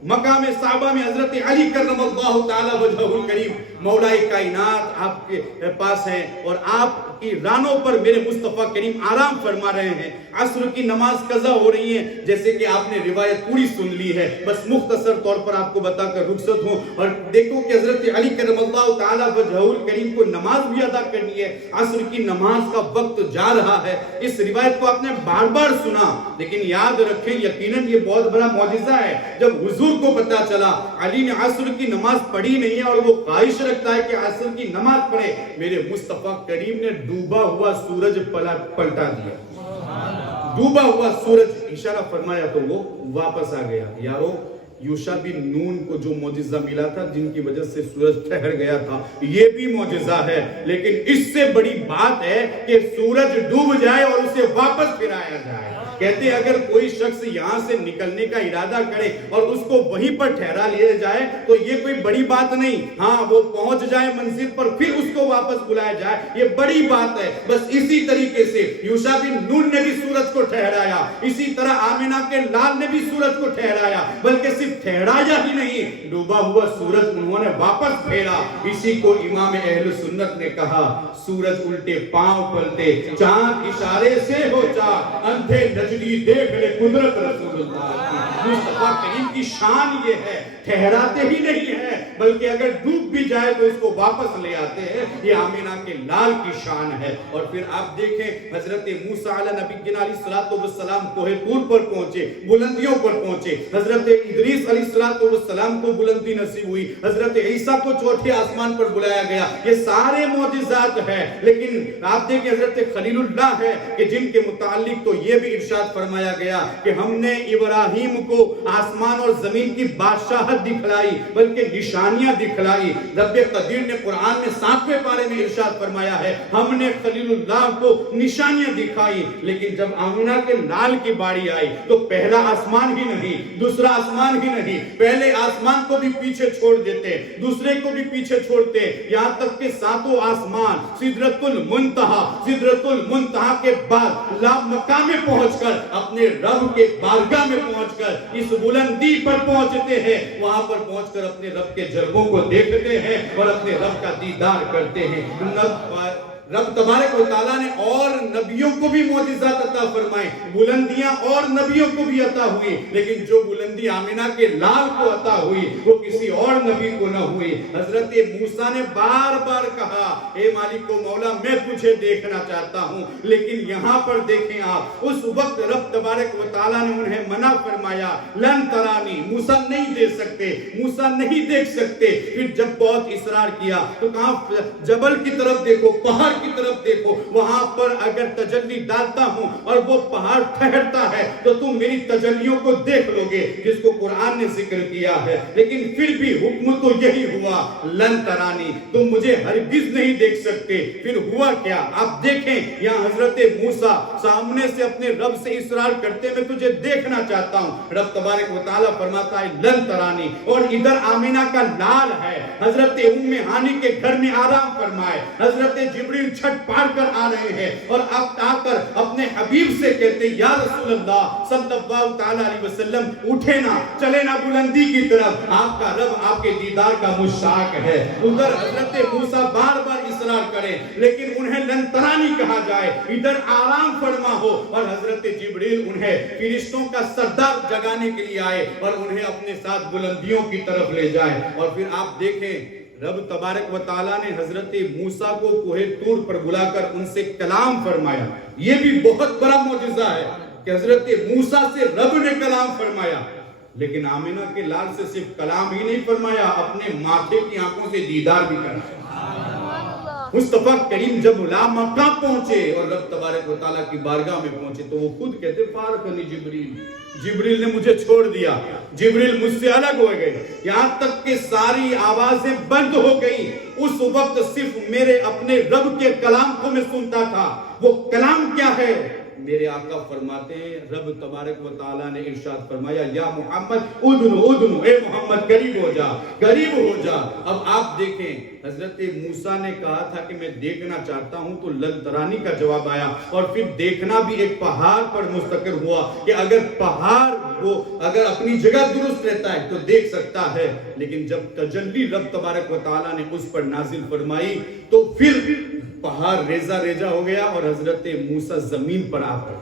مقام صحابہ میں حضرت علی کرم اللہ تعالی وجہہ الکریم مولا کائنات آپ کے پاس ہیں اور آپ کی رانوں پر میرے مصطفیٰ کریم آرام فرما رہے ہیں. عصر کی نماز قضا ہو رہی ہے، جیسے کہ آپ نے روایت پوری سن لی ہے، بس مختصر طور پر آپ کو بتا کر رخصت ہوں. اور دیکھو کہ حضرت علی کرم اللہ تعالی وجہہ الکریم کو نماز بھی ادا کرنی ہے، عصر کی نماز کا وقت جا رہا ہے. اس روایت کو آپ نے بار بار سنا، لیکن یاد رکھیں یقیناً یہ بہت بڑا معجزہ ہے. جب حضور کو پتا چلا علی نے عصر کی نماز پڑھی نہیں ہے اور وہ خواہش رکھتا ہے کہ عصر کی نماز پڑھے، میرے مصطفیٰ کریم نے ڈوبا ہوا سورج پلٹا دیا. ڈوبا ہوا سورج اشارہ فرمایا تو وہ واپس آ گیا. یارو یوشع بن نون کو جو معجزہ ملا تھا جن کی وجہ سے سورج ٹھہر گیا تھا یہ بھی معجزہ ہے، لیکن اس سے بڑی بات ہے کہ سورج ڈوب جائے اور اسے واپس پھرایا جائے. کہتے ہیں اگر کوئی شخص یہاں سے نکلنے کا ارادہ کرے اور اس کو وہیں پر ٹھہرا لیا جائے تو یہ کوئی بڑی بات نہیں. ہاں وہ پہنچ جائے منزل پر پھر اس کو واپس بلایا جائے یہ بڑی بات ہے. بس اسی طریقے سے یوشع بن نون نے بھی سورج کو ٹھہرایا، اسی طرح آمنہ کے لال نے بھی سورج کو ٹھہرایا، بلکہ صرف ٹھہرایا ہی نہیں، ڈوبا ہوا سورج انہوں نے واپس پھیرا. اسی کو امام اہل سنت نے کہا سورج الٹے پاؤں پلتے، چاند اشارے سے ہو چاک، اندھے نجدی دیکھ لے قدرت رسول اللہ کی. مصطفیٰ کریم کی شان یہ ہے ٹھہراتے ہی نہیں ہے بلکہ اگر ڈوب بھی جائے تو اس کو واپس لے آتے ہیں. یہ آمینہ کے لال کی شان ہے. اور پھر آپ دیکھیں حضرت موسیٰ علیہ نبی علیہ السلام کوہ طور پر پہنچے، بلندیوں پر پہنچے. حضرت ادریس علیہ السلام کو بلندی نصیب ہوئی، حضرت عیسیٰ کو چوتھے آسمان پر بلایا گیا. یہ سارے معجزات ہیں. لیکن آپ دیکھیں حضرت خلیل اللہ ہے کہ جن کے متعلق تو یہ بھی ارشاد فرمایا گیا کہ ہم نے ابراہیم کو آسمان اور زمین کی بادشاہت دکھلائی بلکہ نشانیاں دکھلائی. رب قدیر نے قرآن میں 7ویں پارے میں ارشاد فرمایا ہے ہم نے خلیل اللہ کو نشانیاں دکھائی. لیکن جب آمنہ کے لال کی باری آئی تو پہلا آسمان ہی نہیں، دوسرا آسمان ہی نہیں، پہلے آسمان کو بھی پیچھے چھوڑ دیتے، دوسرے کو بھی پیچھے چھوڑتے، یہاں تک کہ 7واں آسمان سدرۃ المنتہا کے بعد لا مقام میں پہنچ کر اپنے رب کے بارگاہ میں پہنچ کر اس بلندی پر پہنچتے ہیں. وہاں پر پہنچ کر اپنے رب کے جلووں کو دیکھتے ہیں اور اپنے رب کا دیدار کرتے ہیں. رب تبارک و تعالیٰ نے اور نبیوں کو بھی معجزات عطا فرمائے، بلندیاں اور نبیوں کو بھی عطا ہوئی، لیکن جو بلندی آمنہ کے لال کو عطا ہوئی وہ کسی اور نبی کو نہ ہوئی. حضرت موسیٰ نے بار بار کہا اے مالک و مولا میں تجھے دیکھنا چاہتا ہوں، لیکن یہاں پر دیکھیں آپ اس وقت رب تبارک و تعالیٰ نے انہیں منع فرمایا لن ترانی، موسیٰ نہیں دیکھ سکتے، موسیٰ نہیں دیکھ سکتے. پھر جب بہت اصرار کیا تو کہا جبل کی طرف دیکھو، پہاڑ کی طرف دیکھو, وہاں پر اگر تجلی ڈالتا ہوں اور وہ پہاڑ ٹھہرتا ہے تو تم میری تجلیوں کو دیکھ لو گے, جس کو قرآن نے ذکر کیا ہے. لیکن پھر بھی حکم تو یہی ہوا, لن ترانی, تم مجھے ہرگز نہیں دیکھ سکتے. پھر ہوا کیا آپ دیکھیں, یہاں حضرت موسیٰ سامنے سے اپنے رب سے اصرار کرتے میں تجھے دیکھنا چاہتا ہوں. رب تبارک و تعالیٰ فرماتا ہے لن ترانی, اور ادھر آمینہ کا لال ہے, حضرت ام ہانی کے گھر میں آرام فرمائے, حضرت جبریل چھٹ پاڑ کر آ رہے ہیں اور اب آ کر اپنے حبیب سے کہتے ہیں یا رسول اللہ صلی اللہ تعالیٰ علیہ وسلم اٹھے نا, چلے نا بلندی کی طرف, آپ کا رب آپ کے دیدار کا مشتاق ہے. ادھر حضرت موسیٰ بار بار اصرار کریں لیکن انہیں لن ترانی کہا جائے, ادھر آرام فرما ہو, اور حضرت جبریل انہیں فرشتوں کا سردار جگانے کے لیے آئے اور انہیں اپنے ساتھ بلندیوں کی طرف لے جائے. اور پھر آپ دیکھیں رب تبارک و تعالیٰ نے حضرت موسیٰ کو کوہ طور پر بلا کر ان سے کلام فرمایا. یہ بھی بہت بڑا معجزہ ہے کہ حضرت موسیٰ سے رب نے کلام فرمایا, لیکن آمینہ کے لال سے صرف کلام ہی نہیں فرمایا, اپنے ماتھے کی آنکھوں سے دیدار بھی کرایا. مصطفیٰ کریم جب لامکان پہنچے اور رب تبارک و تعالیٰ کی بارگاہ میں پہنچے تو وہ خود کہتے فارقنی جبریل, جبریل نے مجھے چھوڑ دیا, جبریل مجھ سے الگ ہو گئے, یہاں تک کہ ساری آوازیں بند ہو گئی. اس وقت صرف میرے اپنے رب کے کلام کو میں سنتا تھا. وہ کلام کیا ہے؟ میرے آقا فرماتے ہیں رب تبارک و تعالیٰ نے ارشاد فرمایا یا محمد ادنو ادنو, اے محمد قریب ہو جا, قریب ہو جا. اب آپ دیکھیں حضرت موسیٰ نے کہا تھا کہ میں دیکھنا چاہتا ہوں تو لن ترانی کا جواب آیا, اور پھر دیکھنا بھی ایک پہاڑ پر مستقر ہوا کہ اگر پہاڑ وہ اگر اپنی جگہ درست رہتا ہے تو دیکھ سکتا ہے. لیکن جب تجلی رب تبارک و تعالیٰ نے اس پر نازل فرمائی تو پھر پہاڑ ریزہ ریزہ ہو گیا اور حضرت موسیٰ زمین پر آ پڑے.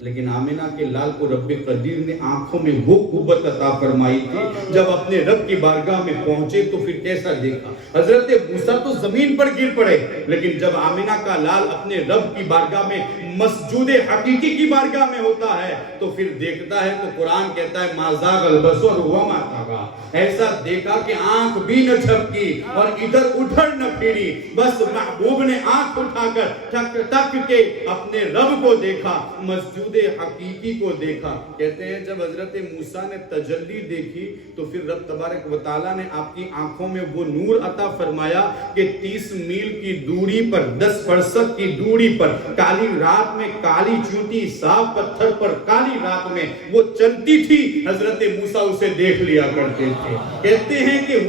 لیکن آمینہ کے لال کو رب قدیر نے آنکھوں میں وہ قوت عطا فرمائی تھی, جب اپنے رب کی بارگاہ میں پہنچے تو پھر کیسا دیکھا. حضرت موسیٰ تو زمین پر گر پڑے, لیکن جب آمینہ کا لال اپنے رب کی بارگاہ میں مسجود حقیقی کی بارگاہ میں ہوتا ہے تو پھر دیکھتا ہے تو قرآن کہتا ہے ما زاغ البصر وما طغى, ایسا دیکھا کہ آنکھ بھی نہ جھپکی اور ادھر ادھر نہ پھری, بس محبوب نے آنکھ اٹھا کر ٹک ٹک کے اپنے رب کو دیکھا, مسجود حقیقی کو دیکھا. کہتے ہیں جب حضرت موسیٰ نے تجلی دیکھی تو پھر رب تبارک و تعالیٰ نے آپ کی آنکھوں میں وہ نور عطا فرمایا کہ 30 میل کی دوری پر, 10 فرسخ کی دوری پر, کالی رات میں کالی چونٹی صاف پتھر پر کالی رات میں وہ چلتی تھی, حضرت موسیٰ اسے دیکھ لیا کرتے تھے. کہتے ہیں کہ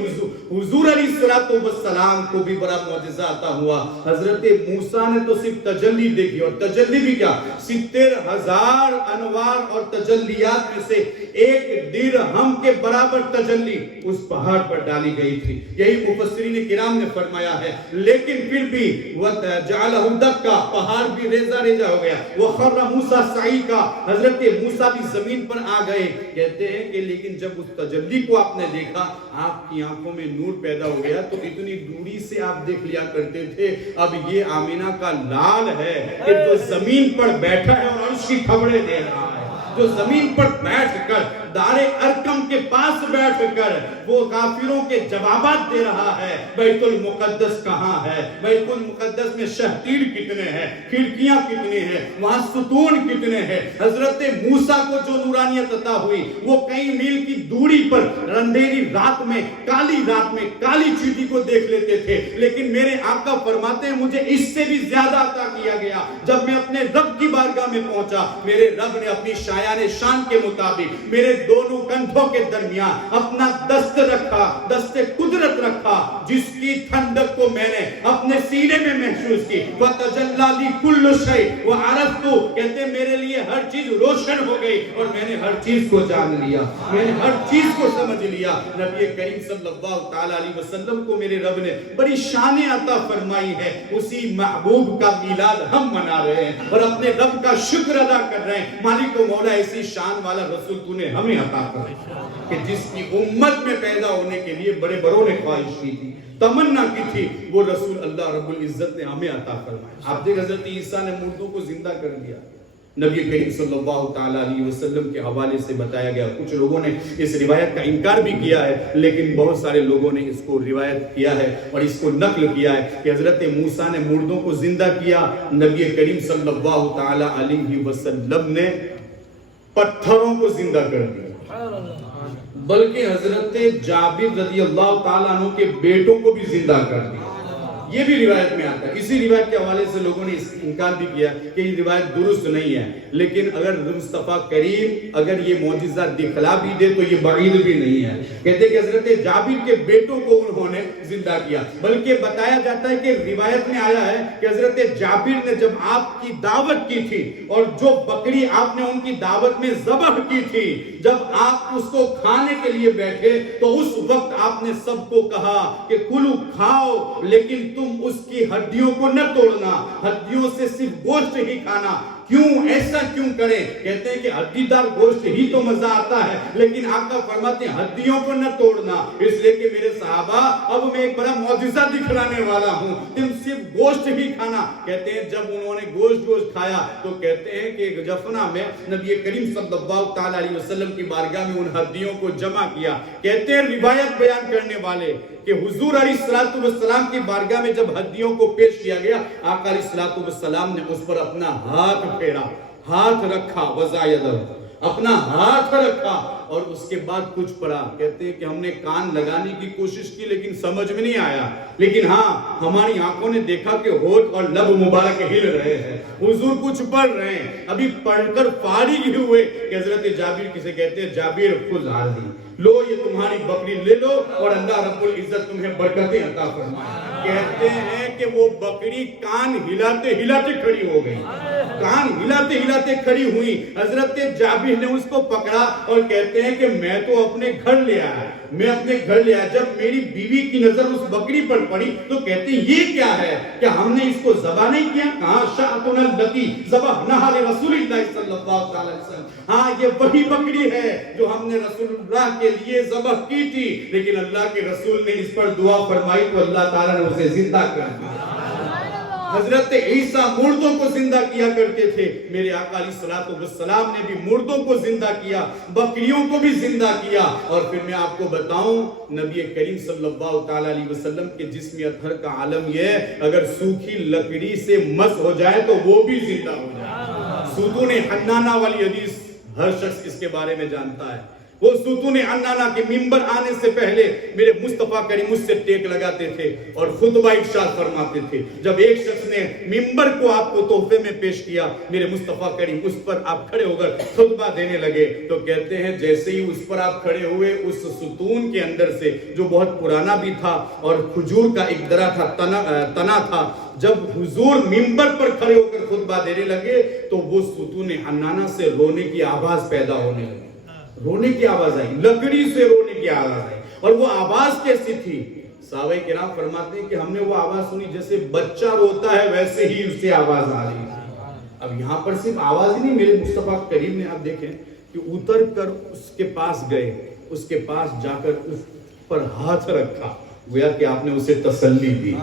حضور علیہ السلام کو بھی بڑا معجزہ عطا ہوا. حضرت موسیٰ نے تو صرف تجلی دیکھی, اور تجلی بھی کیا 70,000 انوار اور تجلیات میں سے 1 درہم کے برابر تجلی اس پہاڑ پر ڈالی گئی تھی. یہی مفسرین کرام نے فرمایا ہے. لیکن پھر بھی وَجَعَلَهُ دَكَّا, پہاڑ بھی ریزہ ریزہ ہو گیا. وَخَرَّ مُوسَىٰ صَعِيقًا, حضرت موسیٰ بھی زمین پر آ گئے. کہتے ہیں کہ لیکن جب اس تجلی کو آپ نے دیکھا آپ کی آنکھوں میں نور پیدا ہو گیا تو اتنی دوری سے آپ دیکھ لیا کرتے تھے. اب یہ آمینہ کا لال ہے کہ جو زمین پر بیٹھا ہے اور عرش کی خبریں دے رہا ہے, جو زمین پر بیٹھ کر دار ارکم کے پاس بیٹھ کر وہ کافروں کے جوابات دے رہا ہے. بیت المقدس کہاں ہے, بیت المقدس میں شہتیر کتنے ہیں, کھڑکیاں کتنی ہیں, وہاں ستون کتنے ہیں. حضرت موسیٰ کو جو نورانیت عطا ہوئی وہ کئی میل کی دوری پر اندھیری رات میں کالی چیٹی کو دیکھ لیتے تھے. لیکن میرے آقا فرماتے ہیں مجھے اس سے بھی زیادہ عطا کیا گیا. جب میں اپنے رب کی بارگاہ میں پہنچا میرے رب نے اپنی شایان شان کے مطابق میرے دونوں کندھوں کے درمیان اپنا دست رکھا, دست قدرت رکھا, جس کی ٹھنڈک کو میں نے اپنے سینے میں محسوس کی. وَتَجَلَّى لِي كُلُّ شَيْءٍ وَعَرَفْتُ, کہتے میرے لیے ہر چیز روشن ہو گئی اور میں نے ہر چیز کو جان لیا, میں نے ہر چیز کو سمجھ لیا. نبی کریم صلی اللہ تعالیٰ علیہ وسلم کو میرے رب نے بڑی شان عطا فرمائی ہے. اسی محبوب کا میلاد ہم منا رہے ہیں اور اپنے رب کا شکر ادا کر رہے ہیں. مالک و مولا ایسی شان والا رسول تو نے ہمیں عطا کر کہ جس کی امت میں پیدا ہونے کے لیے بڑے بڑوں نے خواہش کی تھی, تمنا کی تھی, وہ رسول اللہ رب العزت نے ہمیں عطا فرمایا. آپ دیکھ حضرت عیسیٰ نے مردوں کو زندہ کر دیا, نبی کریم صلی اللہ تعالیٰ علیہ وسلم کے حوالے سے بتایا گیا. کچھ لوگوں نے اس روایت کا انکار بھی کیا ہے، لیکن بہت سارے لوگوں نے اس کو روایت کیا ہے اور اس کو نقل کیا ہے کہ حضرت موسیٰ نے مردوں کو زندہ کیا، نبی کریم صلی اللہ تعالیٰ علیہ وسلم نے پتھروں کو زندہ کر دیا. بلکہ حضرت جابر رضی اللہ تعالیٰ عنہ کے بیٹوں کو بھی زندہ کر دیا. یہ بھی روایت میں آتا ہے. اسی روایت کے حوالے سے لوگوں نے اس انکار بھی کیا کہ یہ روایت درست نہیں ہے، لیکن اگر مصطفیٰ کریم اگر یہ معجزہ دکھلا بھی دے تو یہ بعید بھی نہیں ہے. کہتے ہیں کہ حضرت جابر کے بیٹوں کو انہوں نے زندہ کیا. بلکہ بتایا جاتا ہے کہ روایت میں آیا ہے کہ حضرت جابر نے جب آپ کی دعوت کی تھی اور جو بکری آپ نے ان کی دعوت میں ذبح کی تھی، جب آپ اس کو کھانے کے لیے بیٹھے تو اس وقت آپ نے سب کو کہا کہ کلو کھاؤ، لیکن تم اس کی ہڈیوں کو نہ توڑنا، ہڈیوں سے صرف گوشت ہی کھانا. کیوں ایسا کیوں کریں؟ کہتے ہیں کہ ہڈی دار گوشت ہی تو مزہ آتا ہے، لیکن آقا فرماتے ہیں ہڈیوں کو نہ توڑنا. اس لیے کہ میرے صحابہ اب میں ایک بڑا معجزہ دکھلانے والا ہوں، تم صرف گوشت ہی کھانا. کہتے ہیں جب انہوں نے گوشت کھایا تو کہتے ہیں کہ جفنا میں نبی کریم صلی اللہ تعالیٰ علیہ وسلم کی بارگاہ میں ان ہڈیوں کو جمع کیا. کہتے ہیں روایت بیان کرنے والے کہ حضور علیہ السلام کی بارگاہ میں جب ہڈیوں کو پیش کیا گیا، آقا علیہ السلام نے اس پر اپنا ہاتھ پھیرا، ہاتھ رکھا، اپنا ہاتھ رکھا اور اس کے بعد کچھ پڑھا. کہتے ہیں کہ ہم نے کان لگانے کی کوشش کی لیکن سمجھ میں نہیں آیا، لیکن ہاں ہماری آنکھوں نے دیکھا کہ ہونٹ اور لب مبارک ہل رہے ہیں، حضور کچھ پڑھ رہے ہیں. ابھی پڑھ کر فارغ ہوئے کہ حضرت جابر کسے کہتے ہیں، جابر خذ ہذہ، لو یہ تمہاری بکری لے لو اور اللہ رب العزت تمہیں برکتیں عطا فرمائے. کہتے ہیں کہ وہ بکری کان ہلاتے ہلاتے کھڑی ہو گئی، کان ہلاتے ہلاتے کھڑی ہوئی. حضرت جابر نے اس کو پکڑا اور کہتے ہیں کہ میں تو اپنے گھر لے آیا، میں اپنے گھر لے آیا. جب میری بیوی کی نظر اس بکری پر پڑی تو کہتے ہیں یہ کیا ہے، کہ ہم نے اس کو ذبح نہیں کیا؟ کہاں شاۃنا التی ذبحناھا لرسول اللہ صلی اللہ علیہ وسلم. ہاں یہ وہی بکری ہے جو ہم نے رسول اللہ کے لیے ذبح کی تھی، لیکن اللہ کے رسول نے اس پر دعا فرمائی تو اللہ تعالیٰ نے اسے زندہ کر دیا. حضرت عیسیٰ مردوں کو زندہ کیا کرتے تھے، میرے آقا علیہ السلام نے بھی مردوں کو زندہ کیا، بکریوں کو بھی زندہ کیا. اور پھر میں آپ کو بتاؤں نبی کریم صلی اللہ تعالیٰ علیہ وسلم کے جسم اطہر کا عالم یہ ہے، اگر سوکھی لکڑی سے مس ہو جائے تو وہ بھی زندہ ہو جائے. ستون حنانہ والی حدیث ہر شخص اس کے بارے میں جانتا ہے. وہ ستون حنانہ کے ممبر آنے سے پہلے میرے مصطفیٰ کریم اس سے ٹیک لگاتے تھے اور خطبہ ارشاد فرماتے تھے. جب ایک شخص نے ممبر کو آپ کو تحفے میں پیش کیا، میرے مصطفیٰ کریم اس پر آپ کھڑے ہو کر خطبہ دینے لگے تو کہتے ہیں جیسے ہی اس پر آپ کھڑے ہوئے، اس ستون کے اندر سے جو بہت پرانا بھی تھا اور کھجور کا ایک درا تھا، تنا تھا، جب حضور ممبر پر کھڑے ہو کر خطبہ دینے لگے تو وہ ستون حنانہ سے رونے کی آواز پیدا ہونے لگی. رونے کی آواز آئی، لکڑی سے رونے کی آواز آئی. اور وہ آواز کیسی تھی؟ صحابہ کرام فرماتے ہیں کہ ہم نے وہ آواز سنی جیسے بچہ روتا ہے ویسے ہی اس سے آواز آ رہی تھی. اب یہاں پر صرف آواز ہی نہیں، میرے مصطفیٰ کریم نے آپ دیکھیں کہ اتر کر اس کے پاس گئے، اس کے پاس جا کر اس پر ہاتھ رکھا، گویا کہ آپ نے اسے تسلی دی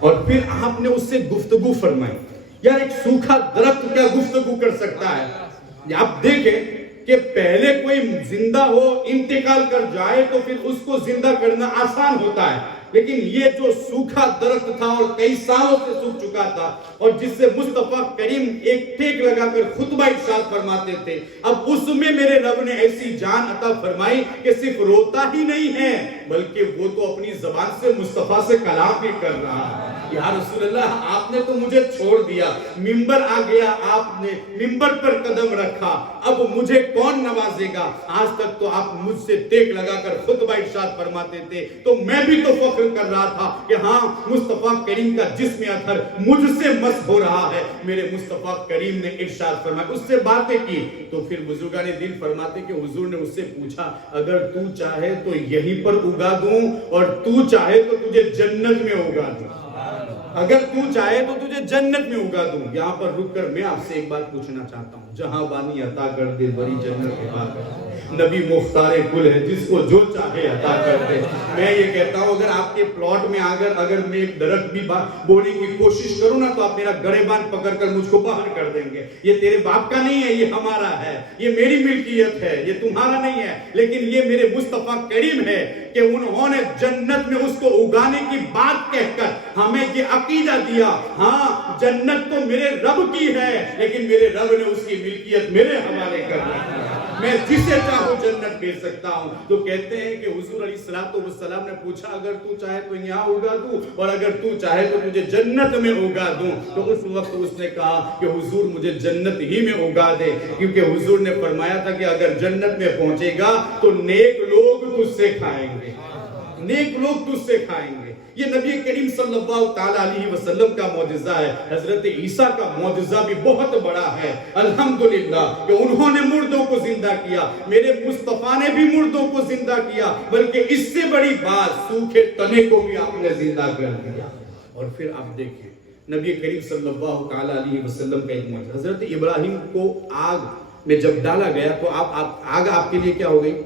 اور پھر آپ نے اس سے گفتگو فرمائی. یار ایک سوکھا درخت کیا گفتگو کر سکتا ہے؟ آپ دیکھیں کہ پہلے کوئی زندہ ہو، انتقال کر جائے تو پھر اس کو زندہ کرنا آسان ہوتا ہے، لیکن یہ جو سوکھا درخت تھا اور کئی سالوں سے سوکھ چکا تھا اور جس سے مصطفیٰ کریم ایک ٹیک لگا کر خطبہ ارشاد فرماتے تھے، اب اس میں میرے رب نے ایسی جان عطا فرمائی کہ صرف روتا ہی نہیں ہے بلکہ وہ تو اپنی زبان سے مصطفیٰ سے کلام بھی کر رہا ہے. یا رسول اللہ آپ نے تو مجھے چھوڑ دیا، ممبر آ گیا، آپ نے ممبر پر قدم رکھا، اب مجھے کون نوازے گا؟ آج تک تو آپ مجھ سے ٹیک لگا کر خطبہ ارشاد فرماتے تھے تو میں بھی تو فخر کر رہا تھا کہ ہاں مصطفیٰ کریم کا جسم اطہر مجھ سے مس ہو رہا ہے. میرے مصطفیٰ کریم نے ارشاد فرمایا، اس سے باتیں کی تو پھر بزرگان دین فرماتے کہ حضور نے اس سے پوچھا اگر تو چاہے تو یہیں پر اگا دوں اور تو چاہے تو تجھے جنت میں اگا دوں، اگر تو چاہے تو تجھے جنت میں اگا دوں. یہاں پر رک کر میں آپ سے ایک بات پوچھنا چاہتا ہوں، جہاں بانی عطا کر دل بری جنت کے بات ہے. نبی مختار کل ہے، جس کو جو چاہے عطا کرتے ہیں۔ میں یہ کہتا ہوں اگر آپ کے پلاٹ میں اگر میں ایک درخت بھی بونے کی کوشش کروں نا تو آپ میرا گریبان پکڑ کر مجھ کو باہر کر دیں گے۔ یہ تیرے باپ کا نہیں ہے، یہ ہمارا ہے، یہ میری ملکیت ہے، یہ تمہارا نہیں ہے، لیکن یہ میرے مصطفیٰ کریم ہے کہ انہوں نے جنت میں اس کو اگانے کی بات کہہ کر ہمیں یہ عقیدہ دیا، ہاں جنت تو میرے رب کی ہے لیکن میرے رب نے اس کی ملکیت میرے حوالے کر دی، میں جسے چاہوں جنت بھیج سکتا ہوں۔ تو کہتے ہیں کہ حضور علیہ السلام نے پوچھا اگر تو چاہے تو یہاں اگا دوں اور اگر تو چاہے تو تجھے جنت میں اگا دوں، تو اس وقت اس نے کہا کہ حضور مجھے جنت ہی میں اگا دے، کیونکہ حضور نے فرمایا تھا کہ اگر جنت میں پہنچے گا تو نیک لوگ تجھ سے کھائیں گے، نیک لوگ تجھ سے کھائیں گے۔ یہ نبی کریم صلی اللہ تعالیٰ علیہ وسلم کا معجزہ ہے۔ حضرت عیسیٰ کا معجزہ بھی بہت بڑا ہے، الحمدللہ کہ انہوں نے مردوں کو زندہ کیا، میرے مصطفیٰ نے بھی مردوں کو زندہ کیا، بلکہ اس سے بڑی بات سوکھے تنے کو بھی آپ نے زندہ کر دیا۔ اور پھر آپ دیکھیں نبی کریم صلی اللہ تعالیٰ علیہ وسلم کا ایک معجزہ، حضرت ابراہیم کو آگ میں جب ڈالا گیا تو آگ آپ کے لیے کیا ہو گئی؟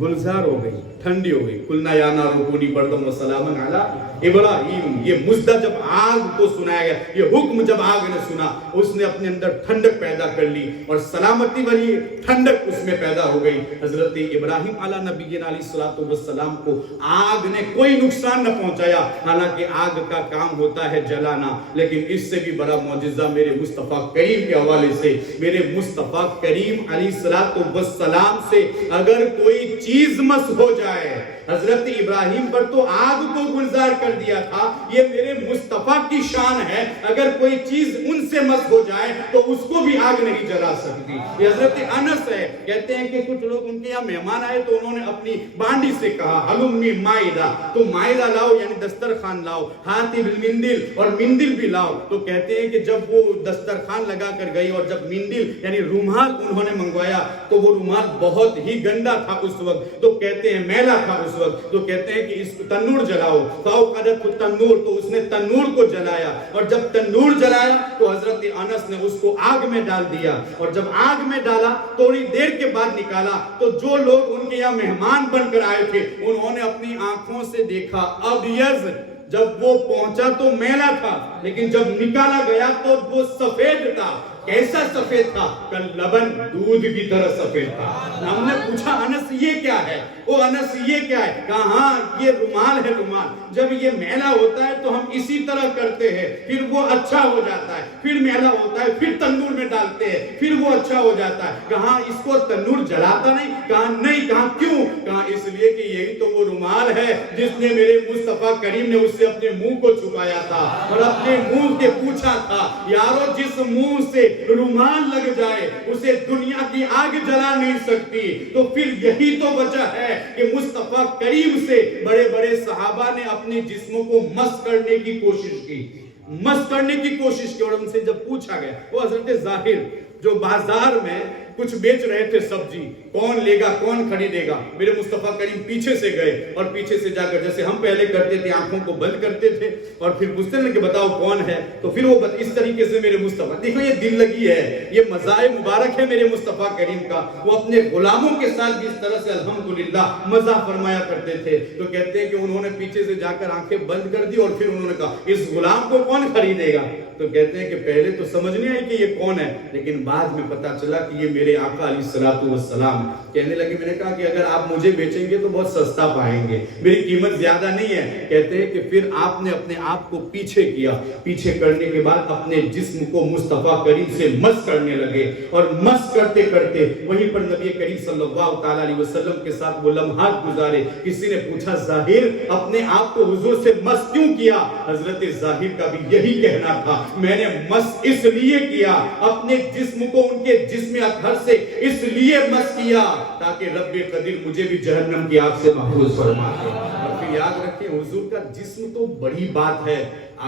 گلزار ہو گئی، ٹھنڈی ہو گئی۔ قلنا یا نار کونی بردم و سلاما علی ابراہیم، یہ مژدہ جب آگ کو سنایا گیا، یہ حکم جب آگ نے سنا، اس نے اپنے اندر ٹھنڈک پیدا کر لی اور سلامتی والی ٹھنڈک اس میں پیدا ہو گئی۔ حضرت ابراہیم علیہ نبی علیہ السلام کو آگ نے کوئی نقصان نہ پہنچایا، حالانکہ آگ کا کام ہوتا ہے جلانا، لیکن اس سے بھی بڑا معجزہ میرے مصطفیٰ کریم کے حوالے سے، میرے مصطفیٰ کریم علیہ السلام سے اگر کوئی چیز مس ہو جائے، حضرت ابراہیم پر تو آگ کو گلزار کر دیا تھا، یہ میرے مصطفیٰ کی شان ہے، اگر کوئی چیز ان سے مس ہو جائے تو اس کو بھی آگ نہیں جلا سکتی۔ یہ حضرت انس ہے، کہتے ہیں کہ کچھ لوگ ان کے یہاں مہمان آئے تو انہوں نے اپنی بانڈی سے کہا حلمی مائدہ، تو مائدہ لاؤ یعنی دسترخوان لاؤ، ہاتھی بالمندل اور مندل بھی لاؤ۔ تو کہتے ہیں کہ جب وہ دسترخوان لگا کر گئی اور جب مندل یعنی رومال انہوں نے منگوایا تو وہ رومال بہت ہی گندا تھا اس وقت، تو کہتے ہیں میلا تھا اس وقت، تو کہتے ہیں کہ اس تنور جلاؤ، فاوقدت تنور، تو اس نے تنور کو جلایا، اور جب تنور جلایا تو حضرت انس نے اس کو آگ میں ڈال دیا، اور جب آگ میں ڈالا تھوڑی دیر کے بعد نکالا تو جو لوگ ان کے یہاں مہمان بن کر آئے تھے انہوں نے اپنی آنکھوں سے دیکھا ابیض، جب وہ پہنچا تو میلا تھا لیکن جب نکالا گیا تو وہ سفید تھا۔ کیسا سفید تھا؟ کل لبن، دودھ کی طرح سفید تھا۔ ہم نے پوچھا انس یہ کیا ہے؟ او انس یہ کیا ہے؟ کہا ہاں یہ رومال ہے، رومال جب یہ میلا ہوتا ہے تو ہم اسی طرح کرتے ہیں، پھر وہ اچھا ہو جاتا ہے، پھر میلا ہوتا ہے، پھر تندور میں ڈالتے ہیں، پھر وہ اچھا ہو جاتا ہے۔ کہا اس کو تندور جلاتا نہیں؟ کہا نہیں۔ کہا کیوں؟ کہا اس لیے کہ یہی تو وہ رومال ہے جس نے میرے مصطفیٰ کریم نے اس سے اپنے منہ کو چھپایا تھا اور اپنے منہ کے پوچھا تھا یارو جس منہ سے رومال لگ جائے اسے دنیا کی آگ جلا نہیں سکتی۔ تو پھر یہی تو وجہ ہے کہ مصطفیٰ کریم سے بڑے بڑے صحابہ نے اپنے جسموں کو مس کرنے کی کوشش کی، مس کرنے کی کوشش کی، اور ان سے جب پوچھا گیا، وہ حضرت ظاہر جو بازار میں کچھ بیچ رہے تھے سبزی، کون لے گا کون خریدے گا، میرے مصطفیٰ کریم پیچھے سے گئے اور پیچھے سے جا کر جیسے ہم پہلے کرتے تھے آنکھوں کو بند کرتے تھے اور پھر پوچھتے تھے کہ بتاؤ کون ہے، تو پھر وہ اس طریقے سے میرے مصطفیٰ، دیکھو یہ دل لگی ہے، یہ مزاح مبارک ہے میرے مصطفیٰ کریم کا، وہ اپنے غلاموں کے ساتھ بھی اس طرح سے الحمدللہ مزاح فرمایا کرتے تھے۔ تو کہتے ہیں کہ انہوں نے پیچھے سے جا کر آنکھیں بند کر دی اور پھر انہوں نے کہا اس غلام کو کون خریدے گا؟ تو کہتے ہیں کہ پہلے تو سمجھ نہیں آئی کہ یہ کون ہے، لیکن بعد میں پتا چلا کہ یہ میرے آقا علیہ السلام کہنے لگے، میں نے کہا کہ اگر آپ مجھے بیچیں گے تو بہت سستا پائیں گے، میری قیمت زیادہ نہیں ہے۔ کہتے ہیں کہ پھر آپ نے اپنے آپ کو پیچھے کیا، پیچھے کرنے کے بعد اپنے جسم کو مصطفیٰ کریم سے مس کرنے لگے، اور مس کرتے کرتے وہیں پر نبی کریم صلی اللہ تعالیٰ علیہ وسلم کے ساتھ وہ لمحات گزارے۔ کسی نے پوچھا ظاہر اپنے آپ کو حضور سے مس کیوں کیا؟ حضرت ظاہر کا بھی یہی کہنا تھا، میں نے مس اس لیے کیا، اپنے جسم کو ان کے جسم اطہر سے اس لیے مس کیا تاکہ رب قدیر مجھے بھی جہنم کی آگ سے محفوظ فرما دے۔ اور پھر یاد رکھیں حضور کا جسم تو بڑی بات ہے،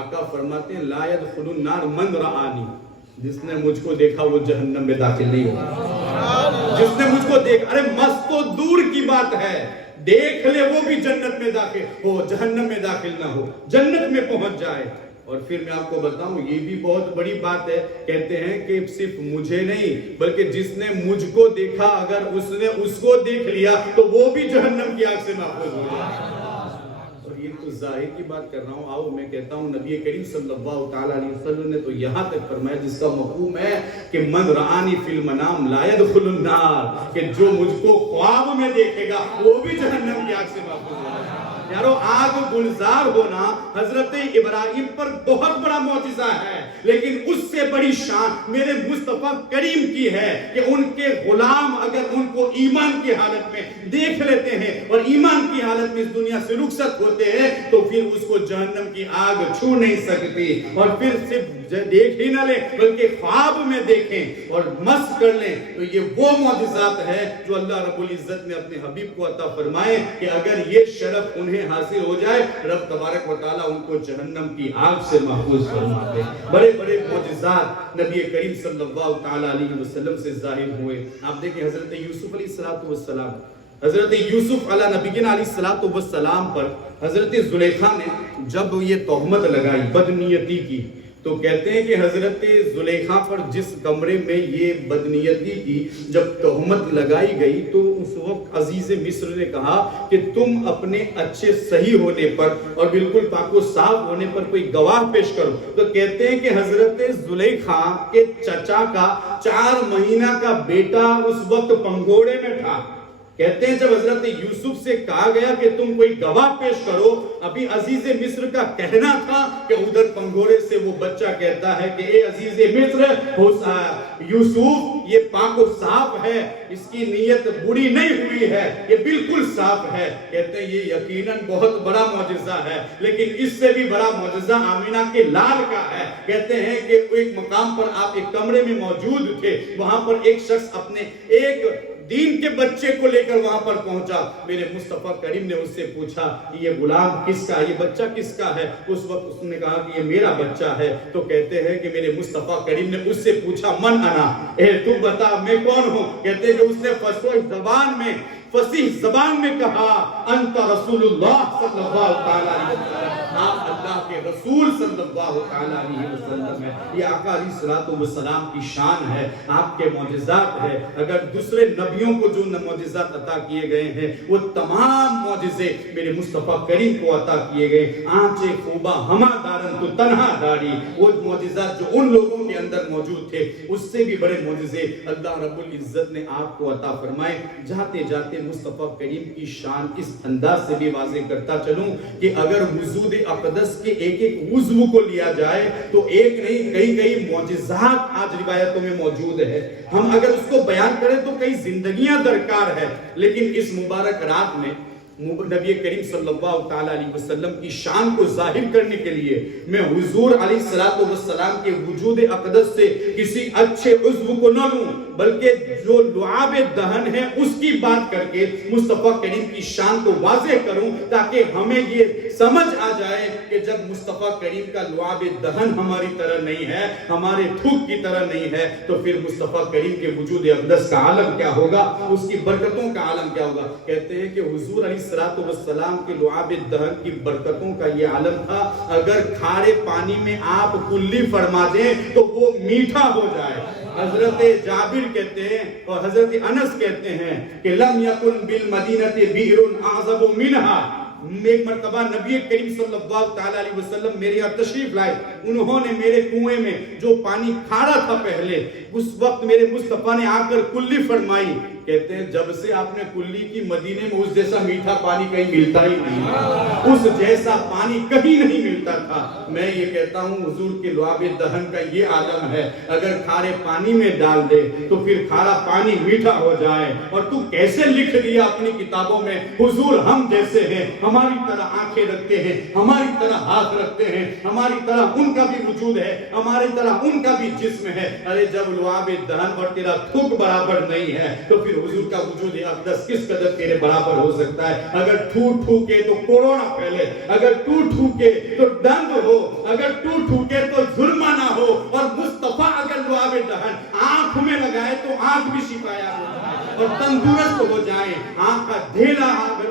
آقا فرماتے ہیں لا يدخل النار من رآنی، جس نے مجھ کو دیکھا وہ جہنم میں داخل نہیں ہوگا۔ جس نے مجھ کو دیکھا، ارے مس تو دور کی بات ہے، دیکھ لے وہ بھی جنت میں داخل ہو، جہنم میں داخل نہ ہو، جنت میں پہنچ جائے۔ اور پھر میں آپ کو بتاؤں یہ بھی بہت بڑی بات ہے، کہتے ہیں کہ صرف مجھے نہیں بلکہ جس نے مجھ کو دیکھا اگر اس نے اس کو دیکھ لیا تو وہ بھی جہنم کی آگ سے محفوظ ہو جائے۔ اور یہ تو ظاہر کی بات کر رہا ہوں، آؤ میں کہتا ہوں نبی کریم صلی اللہ تعالیٰ علیہ وسلم نے تو یہاں تک فرمایا جس کا مفہوم ہے کہ من رآنی فی المنام لا يدخل النار، کہ جو مجھ کو خواب میں دیکھے گا وہ بھی جہنم کی آگ سے محفوظ ہو جائے۔ یارو آگ گلزار ہونا حضرت ابراہیم پر بہت بڑا معجزہ ہے، لیکن اس سے بڑی شان میرے مصطفیٰ کریم کی ہے کہ ان کے غلام اگر ان کو ایمان کی حالت میں دیکھ لیتے ہیں اور ایمان کی حالت میں اس دنیا سے رخصت ہوتے ہیں تو پھر اس کو جہنم کی آگ چھو نہیں سکتی، اور پھر صرف دیکھ ہی نہ لیں بلکہ خواب میں دیکھیں اور مس کر لیں تو یہ وہ معجزات ہے جو اللہ رب العزت نے اپنے حبیب کو عطا فرمائے کہ اگر یہ شرف انہیں حاصل ہو جائے رب تبارک و تعالیٰ ان کو جہنم کی آگ سے محفوظ فرماتے ہیں۔ بڑے بڑے معجزات نبی کریم صلی اللہ تعالیٰ علیہ وسلم سے ظاہر ہوئے۔ آپ دیکھیں حضرت یوسف علیہ السلام، حضرت یوسف علیہ نبینا علیہ السلام پر حضرت زلیخا نے جب یہ تہمت لگائی بدنیتی کی تو کہتے ہیں کہ حضرت زلیخا پر جس کمرے میں یہ بدنیتی کی جب تہمت لگائی گئی تو اس وقت عزیز مصر نے کہا کہ تم اپنے اچھے صحیح ہونے پر اور بالکل پاک و صاف ہونے پر کوئی گواہ پیش کرو، تو کہتے ہیں کہ حضرت زلیخا کے چچا کا 4 مہینہ کا بیٹا اس وقت پنگوڑے میں تھا۔ کہتے ہیں جب حضرت یوسف سے کہا گیا کہ تم کوئی گواہ پیش کرو، ابھی عزیز مصر کا کہنا تھا کہ ادھر پنگوڑے سے وہ بچہ کہتا ہے کہ اے عزیز مصر، یوسف یہ پاک و صاف ہے، اس کی نیت بری نہیں ہوئی ہے، یہ بالکل صاف ہے۔ کہتے ہیں یہ یقیناً بہت بڑا معجزہ ہے، لیکن اس سے بھی بڑا معجزہ آمینہ کے لال کا ہے۔ کہتے ہیں کہ ایک مقام پر آپ ایک کمرے میں موجود تھے، وہاں پر ایک شخص اپنے ایک دین کے بچے کو لے کر وہاں پر پہنچا، میرے مصطفیٰ کریم نے اس سے پوچھا یہ غلام کس کا، یہ بچہ کس کا ہے؟ اس وقت اس نے کہا کہ یہ میرا بچہ ہے۔ تو کہتے ہیں کہ میرے مصطفیٰ کریم نے اس سے پوچھا من انا، اے تو بتا میں کون ہوں؟ کہتے ہیں کہ اس نے فصیح زبان میں کہا انت رسول اللہ صلی اللہ تعالیٰ علیہ وسلم، آپ اللہ کے رسول صلی اللہ تعالیٰ علیہ وسلم ہے۔ یہ آقا علیہ السلام کی شان ہے، آپ کے معجزات ہے۔ اگر دوسرے نبیوں کو جو معجزات عطا کیے گئے ہیں وہ تمام معجزے میرے مصطفیٰ کریم کو عطا کیے گئے۔ آنچے خوبہ ہما دارن تو تنہا داری، وہ معجزات جو ان لوگوں کے اندر موجود تھے اس سے بھی بڑے معجزے اللہ رب العزت نے آپ کو عطا فرمائے۔ جاتے جاتے مصطفیٰ کریم کی شان اس انداز سے بھی واضح کرتا چلوں کہ اگر وجود اقدس کے ایک ایک عضو کو لیا جائے تو ایک نہیں کئی معجزات آج روایتوں میں موجود ہے۔ ہم اگر اس کو بیان کریں تو کئی زندگیاں درکار ہے، لیکن اس مبارک رات میں نبی کریم صلی اللہ تعالیٰ علیہ وسلم کی شان کو ظاہر کرنے کے لیے میں حضور علیہ السلام کے وجود اقدس سے کسی اچھے عضو کو نہ لوں بلکہ جو لعاب دہن ہے اس کی بات کر کے مصطفیٰ کریم کی شان کو واضح کروں تاکہ ہمیں یہ سمجھ آ جائے کہ جب مصطفیٰ کریم کا لعاب دہن ہماری طرح نہیں ہے، ہمارے تھوک کی طرح نہیں ہے، تو پھر مصطفیٰ کریم کے وجود اقدس کا عالم کیا ہوگا، اس کی برکتوں کا عالم کیا ہوگا۔ کہتے ہیں کہ حضور علیہ السلام کے لعاب دہن کی برکتوں کا یہ عالم تھا، اگر کھارے پانی میں آپ کلی فرما دیں تو وہ میٹھا ہو جائے۔ حضرت جابر کہتے ہیں اور حضرت انس کہتے ہیں کہ لم یکن بالمدینہ بئر اعظم منها۔ ایک مرتبہ نبی کریم صلی اللہ تعالیٰ علیہ وسلم میرے یہاں تشریف لائے، انہوں نے میرے کنویں میں جو پانی کھارا تھا پہلے، اس وقت میرے مصطفیٰ نے آ کر کلی فرمائی۔ کہتے ہیں جب سے آپ نے کلی کی مدینے میں اس جیسا میٹھا پانی کہیں ملتا ہی نہیں، اس جیسا پانی کہیں نہیں ملتا تھا۔ میں یہ کہتا ہوں حضور کے لعاب دہن کا یہ عالم ہے، اگر کھارے پانی میں ڈال دے تو پھر کھارا پانی میٹھا ہو جائے۔ اور تو کیسے لکھ دیا اپنی کتابوں میں حضور ہم جیسے ہیں، ہماری طرح آنکھیں رکھتے ہیں، ہماری طرح ہاتھ رکھتے ہیں، ہماری طرح ان کا بھی وجود ہے، ہماری طرح ان کا بھی جسم ہے۔ ارے جب لعاب دہن اور تیرا تھوک برابر نہیں ہے تو پھر حضور کا وجود اقدس کس قدر تیرے برابر ہو سکتا ہے؟ اگر ٹھوکے تو کورونا پھیلے، اگر ٹھوکے تو ڈنگ ہو، اگر ٹھوکے تو جرمانہ ہو، اور مصطفیٰ اگر لعاب دہن آنکھ میں لگائے تو آنکھ بھی شفایا ہو جائے اور تندرست ہو جائے۔ آنکھ کا دھیلا اگر